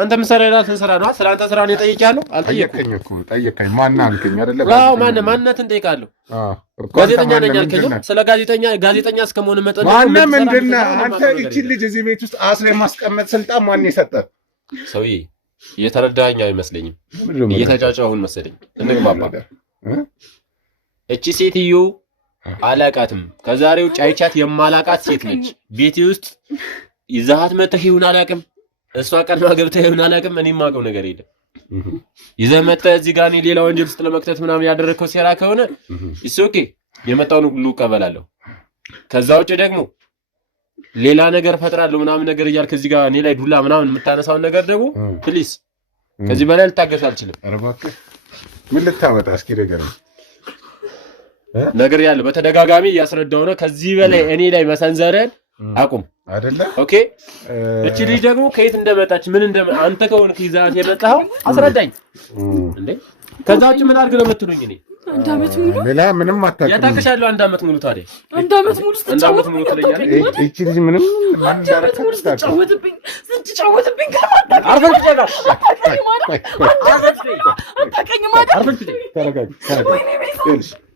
አንተ ምሰራ ይላል ስራ ነው። ስለአንተ ስራ ነው የጠየቅያለሁ። አልጠየቅኩኝ እኮ ጠየቀኝ። ማን አልከኝ አይደለ? አዎ ማንነትን ጠይቃለሁ። ጋዜጠኛ ነኝ አልከኝ። ስለ ጋዜጠኛ እስከመሆን መጠን ምንድን ነው አንተ እቺ ልጅ እዚህ ቤት ውስጥ አስሬ ማስቀመጥ ስልጣን ማን የሰጠህ? ሰውዬ እየተረዳኸኝ አይመስለኝም። እየተጫጫሁን መሰለኝ። እንግባባ። እቺ ሴትዮ አላቃትም። ከዛሬ ውጭ አይቻት የማላቃት ሴት ነች። ቤቴ ውስጥ ይዛሃት መተህ ይሁን አላቅም፣ እሷ ቀድማ ገብተህ ይሁን አላቅም፣ እኔ የማውቀው ነገር የለም። ይዘህ መተህ እዚህ ጋር እኔ ሌላ ወንጀል ውስጥ ለመክተት ምናምን ያደረግከው ሴራ ከሆነ ኢትስ ኦኬ፣ የመጣውን ሁሉ እቀበላለሁ። ከዛ ውጭ ደግሞ ሌላ ነገር ፈጥራለሁ ምናምን ነገር እያልክ እዚህ ጋር እኔ ላይ ዱላ ምናምን የምታነሳውን ነገር ደግሞ ፕሊዝ፣ ከዚህ በላይ ልታገስ አልችልም። ኧረ እባክህ ምን ልታመጣ እስኪ ነገር ያለው በተደጋጋሚ እያስረዳው ነው። ከዚህ በላይ እኔ ላይ መሰንዘርን አቁም አይደለ? ኦኬ። እቺ ልጅ ደግሞ ከየት እንደመጣች አንተ ከሆንክ ይዛት የመጣኸው አስረዳኝ እንዴ። ከዛ ውጭ ምን አድርግ ነው የምትሉኝ? እኔ አንድ አመት ሙሉ ሌላ ምንም አታውቅም። ያታክሻለሁ። አንድ አመት ሙሉ ታዲያ አንድ አመት ሙሉ ትለኛለህ። እቺ ልጅ ምንም ስትጫወትብኝ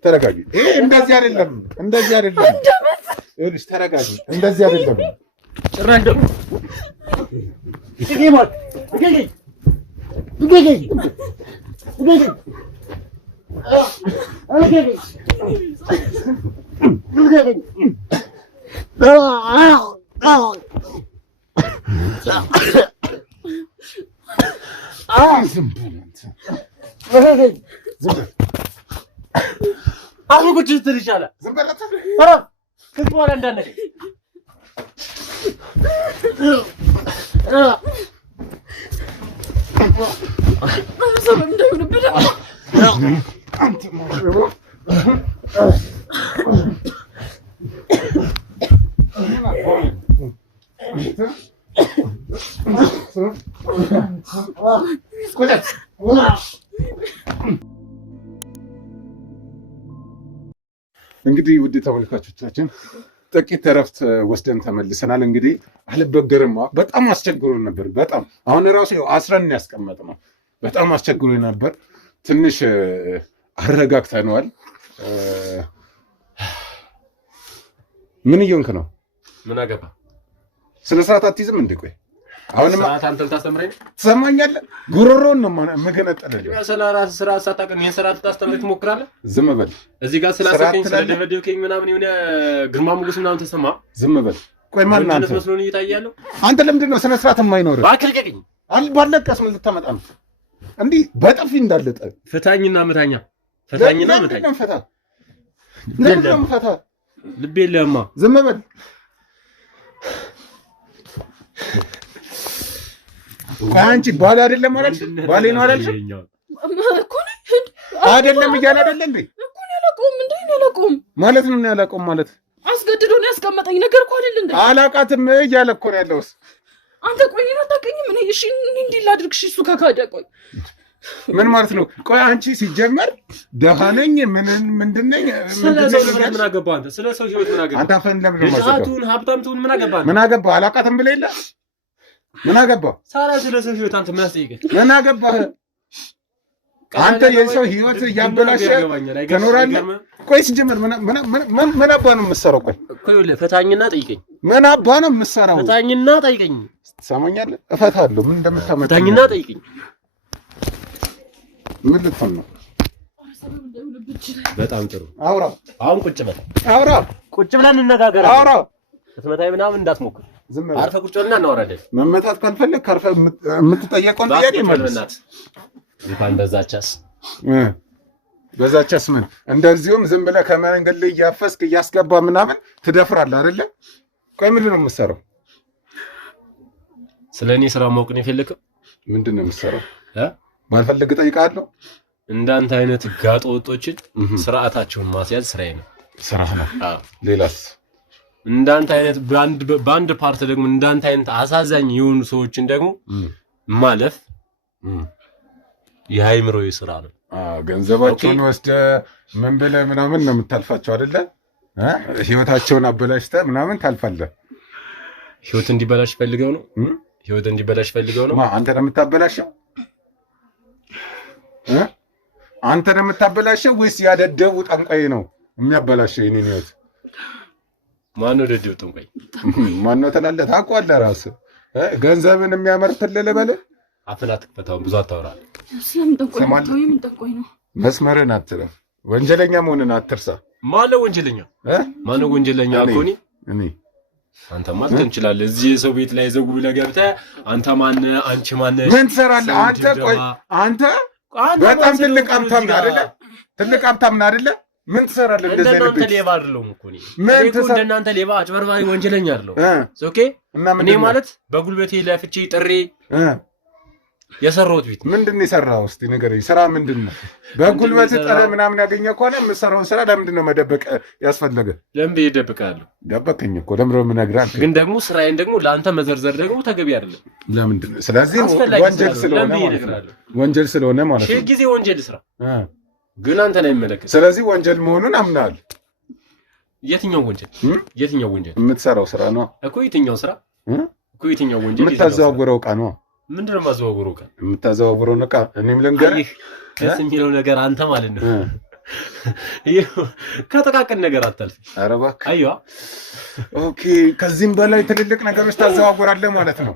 ተረጋጊ። ይሄ እንደዚህ አይደለም፣ እንደዚህ አይደለም። ይኸውልሽ ተረጋጊ። እንደዚህ አይደለም። ጭራሽ ደግሞ አሁን ቁጭ ስትል ይሻላል። ዝም በላት። ኧረ ከዚህ በኋላ እንዳነቀኝ ሰበብ እንዳይሆንብህ እንግዲህ ውድ ተመልካቾቻችን ጥቂት እረፍት ወስደን ተመልሰናል። እንግዲህ አልበገርም በጣም አስቸግሮ ነበር። በጣም አሁን ራሱ አስረን ያስቀመጥ ነው። በጣም አስቸግሮ ነበር። ትንሽ አረጋግተነዋል። ምን እየሆንክ ነው? ምን አገባ? ስነ ስርዓት አትይዝም እንዴ? ቆይ አሁንም ሰዓት አንተ ልታስተምረኝ ትሰማኛለህ? ጉሮሮን ነው የምገነጠልልህ። ስለ ራስህ ስራ ሳታውቅ ይሄን ስራ ልታስተምረኝ ትሞክራለህ? ዝም በል። እዚህ ጋር ስላሰከኝ ስለደበደብከኝ ምናምን የሆነ ግርማ ሞገስ ምናምን ተሰማ። ዝም በል። ቆይ ማን አንተ? መስሎኝ እየታያለሁ። አንተ ለምንድን ነው ስነ ስርዓት የማይኖርህ? አክልቀኝ። ባለቀስ ምን ልታመጣ ነው? እንዲህ በጥፊ እንዳለጠ ፍታኝና ምታኛ። ፍታኝና ምታኛ። ለምን ፈታ? ልብ የለህማ። ዝም በል። አንቺ ባል አይደለም ማለት ባሌ ነው አይደል? አይደለም እያለ አይደለ እንዴ? እኮ ነው ያላቀውም እንዴ? ነው ያላቀውም ማለት ነው ያላቀውም ማለት አስገድዶ ነው ያስቀመጠኝ ነገር እኮ አይደል እንዴ? አላቃትም እያለ እኮ ነው ያለውስ። አንተ ቆይ ነው አታውቅኝም? እኔ እሺ እንዲህ ላድርግ እሺ። እሱ ከካደ ቆይ ምን ማለት ነው? ቆይ አንቺ ሲጀመር ደሃ ነኝ ምንድን ነኝ ምን አገባ አንተ? ስለ ሰው ህይወት ምን አገባ አንተ? ፈን ለምን ነው ማሰካቱን ሀብታምቱን ምን አገባ? ምን አገባ? አላቃትም ብለህ የለ ምን አገባ? ሳራ ስለ ሰው ህይወት አንተ ምን አስጠይቀህ? ምን አገባ? አንተ የሰው ህይወት እያበላሸ ትኖራለህ። ቆይ ሲጀመር ምን አባ ነው የምትሰራው? ቆይ እኮ ይኸውልህ ፈታኝና ጠይቀኝ። ምን አባ ነው የምትሰራው? ፈታኝና ጠይቀኝ። ትሰማኛለህ? እፈታለሁ። ምን እንደምታመጣ ፈታኝና ጠይቀኝ። ምን ልትሆን ነው? በጣም ጥሩ። አውራ። አሁን ቁጭ በል። አውራ። ቁጭ ብለን እንነጋገር። አውራ። ስትመታኝ ምናምን እንዳትሞክር። ዝም ብለህ አርፈህ ቁጭ ብለን እናወራለን። መመታት ካልፈለግ አርፈህ የምትጠየቀውን ጥያቄ መልስ። እንኳን በዛቻስ ምን እንደዚሁም ዝም ብለህ ከመንገድ ላይ እያፈስክ እያስገባ ምናምን ትደፍራለህ አይደለ? ቆይ ምንድን ነው የምትሰራው? ስለ እኔ ስራ ማወቅ ነው የፈለግኸው? ምንድን ነው የምትሰራው? ባልፈልግ እጠይቃለሁ። እንዳንተ አይነት ጋጦ ወጦችን ስርዓታቸውን ማስያዝ ስራዬ ነው። ስራ ነው። ሌላስ? እንዳንተ አይነት ባንድ ፓርት ደግሞ እንዳንተ አይነት አሳዛኝ የሆኑ ሰዎችን ደግሞ ማለፍ የሃይምሮዬ ስራ ነው። ገንዘባቸውን ወስደህ ምን ብለህ ምናምን ነው የምታልፋቸው አይደለ? ህይወታቸውን አበላሽተህ ምናምን ታልፋለህ። ህይወት እንዲበላሽ ፈልገው ነው? ህይወት እንዲበላሽ ፈልገው ነው? አንተ ነው የምታበላሸው? አንተ ነው የምታበላሸው ወይስ ያደደቡ ጠንቋይ ነው የሚያበላሸው የኔን ህይወት? ማነው ደደቡ ጠንቋይ? ማነው ትላለህ? ታውቀዋለህ ራስህ። ገንዘብን የሚያመርትልህ ልበልህ? አፍን አትክፈታው፣ ብዙ አታውራ። ስለምን ጠንቋይ ነው? መስመርን አትለፍ። ወንጀለኛ መሆንን አትርሳ። ማነው ወንጀለኛ? ማነው ወንጀለኛ? እኔ አንተ ማለት እንችላለን። እዚህ የሰው ቤት ላይ ዘጉ ብለህ ገብተህ አንተ ማነህ? አንቺ ማነህ? ምን ትሰራለህ አንተ? ቆይ አንተ በጣም ትልቅ ሀብታም ነህ አይደለ? ትልቅ ሀብታም ነህ አይደለ? ምን ትሰራለህ? እንደዚህ አይነት ቤት ሌባ አይደለሁም እኮ እኔ። እንደናንተ ሌባ አጭበርባሪ ወንጀለኛ አይደለሁም። ኦኬ። እኔ ማለት በጉልበቴ ለፍቼ ጥሬ የሰራሁት ቤት ምንድን ነው የሰራኸው? እስኪ ንገረኝ። ስራ ምንድን ነው? በጉልበት ጥሬ ምናምን ያገኘህ ከሆነ የምትሰራውን ስራ ለምንድን ነው መደበቅ ያስፈለገ? ለምን እደብቃለሁ? ደበቀኝ እኮ ለምን ነው የምነግርህ? ግን ደግሞ ስራዬን ደግሞ ለአንተ መዘርዘር ደግሞ ተገቢ አይደለም። ለምንድን ነው? ስለዚህ ወንጀል ስለሆነ ማለት ነው። ጊዜ ወንጀል ስራ ግን አንተን አይመለከትም። ስለዚህ ወንጀል መሆኑን አምናለሁ። የትኛው ወንጀል? የምትሰራው ስራ ነው እኮ። የትኛው ስራ እኮ? የትኛው ወንጀል? የምታዘዋውረው ዕቃ ነው። ምንድን ነው የማዘዋውረው ዕቃ? የምታዘዋውረው ዕቃ እኔም ልንገርህ፣ ደስ የሚለው ነገር አንተ ማለት ነው ከጥቃቅን ነገር አታልፍ። ኧረ እባክህ። አይዋ ኦኬ። ከዚህም በላይ ትልልቅ ነገሮች ታዘዋውራለህ ማለት ነው።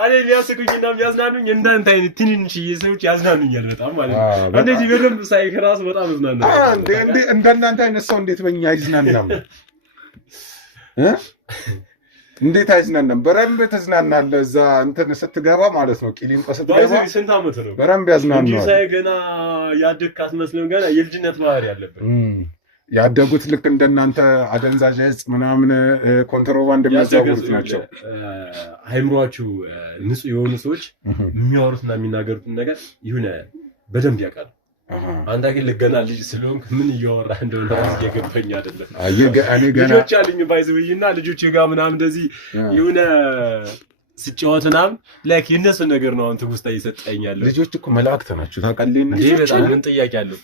እኔ የሚያስቁኝና የሚያዝናኑኝ እንዳንተ አይነት ትንንሽ ሰዎች ያዝናኑኛል በጣም ማለት ነው። እንደዚህ በደንብ ሳይክ ራሱ በጣም ያዝናናል። እንደናንተ አይነት ሰው እንዴት በእኛ አይዝናናም? እንዴት አይዝናናም? በረንብ ትዝናናለህ። እዛ እንትን ስትገባ ማለት ነው፣ ቂሊንጦ ስትገባ ስንት ዓመት ነው? በረንብ ያዝናናል። እንጂ ሳይ ገና ያደግክ አትመስልም። ገና የልጅነት ባህሪ ያለበት ያደጉት ልክ እንደናንተ አደንዛዥ ዕፅ ምናምን ኮንትሮባንድ የሚያዘዋውሩት ናቸው። አይምሯችሁ ንጹህ የሆኑ ሰዎች የሚያወሩትና የሚናገሩትን ነገር ይሁን በደንብ ያውቃሉ። አንተ ግን ልገና ልጅ ስለሆንክ ምን እያወራህ እንደሆነ ራስ እየገባኝ አይደለም። እኔ ገና ልጆች አሉኝ ባይዘውይና ልጆች ጋር ምናምን እንደዚህ የሆነ ስጫወት ምናምን ላይክ የነሱ ነገር ነው። አንተ ውስጥ እየሰጠኛል። ልጆች እኮ መላእክት ናቸው ታውቃለህ። ይሄ በጣም ምን ጥያቄ አለው?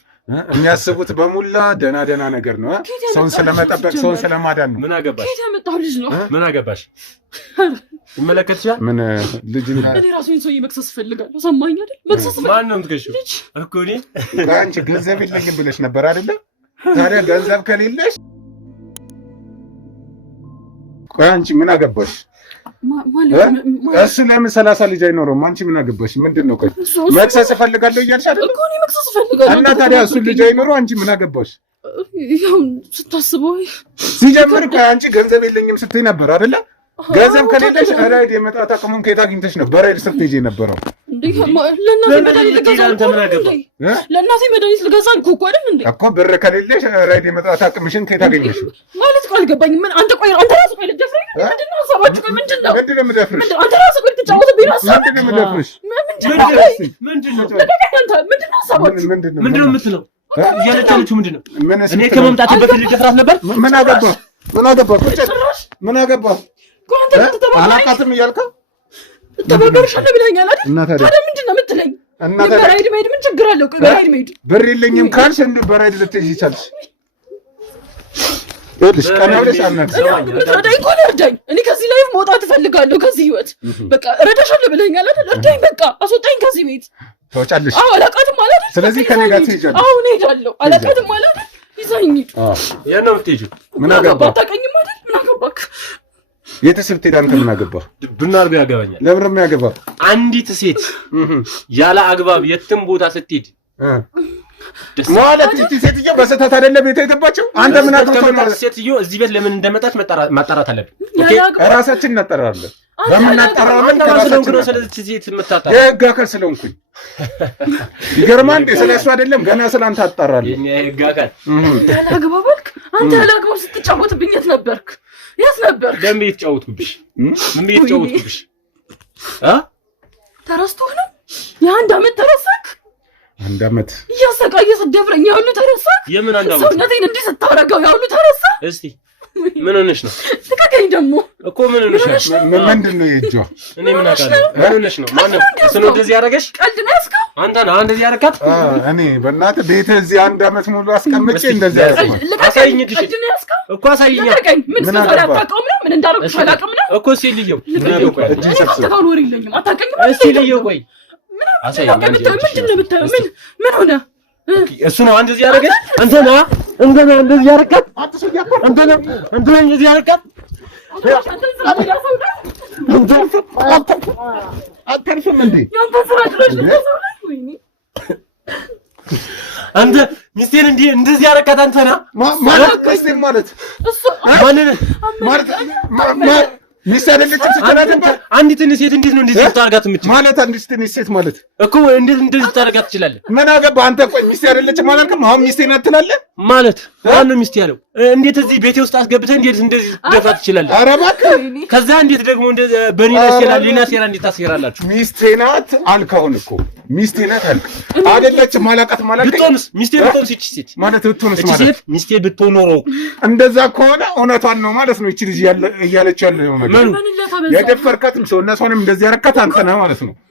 የሚያስቡት በሙላ ደና ነገር ነው። ሰውን ስለመጠበቅ ሰውን ስለማዳን ነው። ምን አገባሽ? ከየት ያመጣው ልጅ ነው? ምን አገባሽ? ይመለከትሻል። ምን ልጅና እኔ ራሴን ሰውዬ መክሰስ እፈልጋለሁ። ሰማኝ አይደል? መክሰስ ማን ነው የምትገዢው እኮ? እኔ አንቺ ገንዘብ የለኝም ብለሽ ነበር አይደለ? ታዲያ ገንዘብ ከሌለሽ ቆይ አንቺ ምን አገባሽ? እሱ ለምን 30 ልጅ አይኖረውም? አንቺ ምን አገባሽ? ምንድን ነው? ቆይ መክሰስ እፈልጋለሁ እያልሽ አይደል እኮ? እኔ መክሰስ እፈልጋለሁ እና ታዲያ እሱ ልጅ አይኖረው አንቺ ምን አገባሽ? ያው ስታስበው ሲጀምር ቆይ አንቺ ገንዘብ የለኝም ስትይ ነበር አይደለ? ገንዘብ ከሌለሽ ራይድ የመጣት አቅሙን ከየት አግኝተሽ ነው በራይድ ስትሄጂ የነበረው? ለእናቴ መድኃኒት ልገዛ አልኩህ እኮ አይደል እንዴ? እኮ ብር ከሌለሽ ራይድ የመጣት አቅምሽን ከየት አገኘሽ ማለት እኮ አልገባኝም። ምን አንተ ቆይ አንተ ራስህ ቆይ ልትደፍረኝ ምንድን ነው ሀሳባችሁ? ቆይ ምንድን ነው የምደፍርሽ? አንተ ራስህ ቆይ ልትጫወትብኝ ሀሳብ ምንድን ነው የምደፍርሽ? ምንድን ነው ሀሳባችሁ? ምንድን ነው የምትለው? እያለቻለችው ምንድን ነው? እኔ ከመምጣት በፊት ልደፍራት ነበር። ምን አገባህ? ምን አገባህ? አላውቃትም እያልከው ተበርበርሻለሁ ብለኸኛል አይደል? ታዲያ ምንድን ነው የምትለኝ? በራይድ መሄድ ምን ችግር አለው? በራይድ መሄድ ብር የለኝም ካልሽ እንደ በራይድ ልትሄጂ ይቻልሽ። ይኸውልሽ ቀና ብለሽ እርዳኝ እኮ እርዳኝ። እኔ ከዚህ ላይ መውጣት እፈልጋለሁ ከዚህ ህይወት። በቃ እረዳሻለሁ ብለኸኛል አይደል? እርዳኝ፣ በቃ አስወጣኝ ከዚህ ቤት። ተወጫለሽ? አዎ አላውቃትም ማለት አይደል? ስለዚህ ከኔ ጋር ትሄጃለሽ? አዎ እሄዳለሁ። አላውቃትም ማለት አይደል? ይዘኝ ሂድ። የት ነው የምትሄጂው? ምን አገባህ? አታውቀኝም አይደል? ምን አገባህ? ቤተሰብ ትሄድ። አንተ ምን አገባህ? ብና አድርጎ ያገባኛል። ለምን ነው የሚያገባህ? አንዲት ሴት ያለ አግባብ የትም ቦታ ስትሄድ ማለት እቺ ሴትዮ በስተት አይደለም ቤት የገባችው? አንተ ምን አገባህ ማለት ሴትዮ እዚህ ቤት ለምን እንደመጣች ማጣራት አለብን። ኦኬ ራሳችን እናጣራለን። በምናጣራው ምን ተራሳችን ነው። ስለዚህ ሴት የምታጣራ የህግ አካል ስለሆንኩኝ ይገርማል። ስለሱ አይደለም ገና ስላንተ አጣራለሁ። የኛ የህግ አካል ያለ አግባብ አልክ አንተ። ያለ አግባብ ስትጫወትብኝ የት ነበርክ? የት ነበርክ? ደም የተጫወትኩብሽ ምን የተጫወትኩብሽ? ተረስቶህ ነው? የአንድ ዓመት ተረሳክ? አንድ አመት እያሰቃየ ስደፍረኝ ያሉ ተረሳ። የምን አንድ አመት ሰውነቴን እንዲህ ስታረገው ያሉ ተረሳ። እስቲ ምን ሆነሽ ነው? ልቀቀኝ ደግሞ እኮ ምን ሆነሽ ነው? ምንድን ነው የእጇ? እኔ ምን አውቃለሁ? ምን ሆነሽ ነው? ማነው እሱ ነው እንደዚህ ያደረገሽ? ቀልድ ነው ያስከው አንተ ነው እንደዚህ ያደረካት? እኔ በእናትህ ቤትህ እዚህ አንድ አመት ሙሉ አስቀምጬ እንደዚህ ያደረኩ አሳይኝ እጅሽ ቀልድ ነው ያስከው እኮ አሳይኝ። ምን አታውቅም ነው ምን እንዳደረኩሽ አላውቅም ነው እኮ እስኪ ልየው። አታውቅም ወሬ የለኝም አታውቅም። እስኪ ልየው። ቆይ አሳይኝ። ምንድን ነው የምታየው? ምን ሆነ? እሱ ነው እንደዚህ ያደረገሽ? አንተ ነው እንደዚህ ያደረካት? አንተ ነው እንደዚህ ያደረካት? አታርፍም እንዴ? አንተ ሚስቴን እንደዚህ ያደረካት አንተ ነህ ማለት ሚስት አይደለችም ስትናገር አንዲት ሴት እንዴት ነው እንደዚህ ልታደርጋት የምትችል? ማለት አንዲት ሴት ማለት እኮ እንዴት እንደዚህ ልታደርጋት ትችላለህ? ምን አገባህ አንተ? ቆይ ሚስት አይደለችም አላልክም? አሁን ሚስቴ ናት ትላለህ ማለት ማነው ሚስቴ ያለው? እንዴት እዚህ ቤቴ ውስጥ አስገብተህ እንዴት እንደዚህ ልትደፋት ትችላለህ? ኧረ እባክህ ከዛ እንዴት ደግሞ እንደዚህ በሌላ ሴራ እንዴት ታስሄራላችሁ? ሚስቴ ናት አልክ። አሁን እኮ ሚስቴ ናት አልክ አይደለችም? ማላውቃት ብትሆንስ ሚስቴ ብትሆንስ ይህች ሴት ማለት ብትሆንስ ማለት ሴት ሚስቴ ብትሆን ኖሮ እንደዛ ከሆነ እውነቷን ነው ማለት ነው። እቺ ልጅ እያለች ያለው ነገር የደፈርካትም ሰውነቷንም እንደዚህ ያረካት አንተ ነህ ማለት ነው።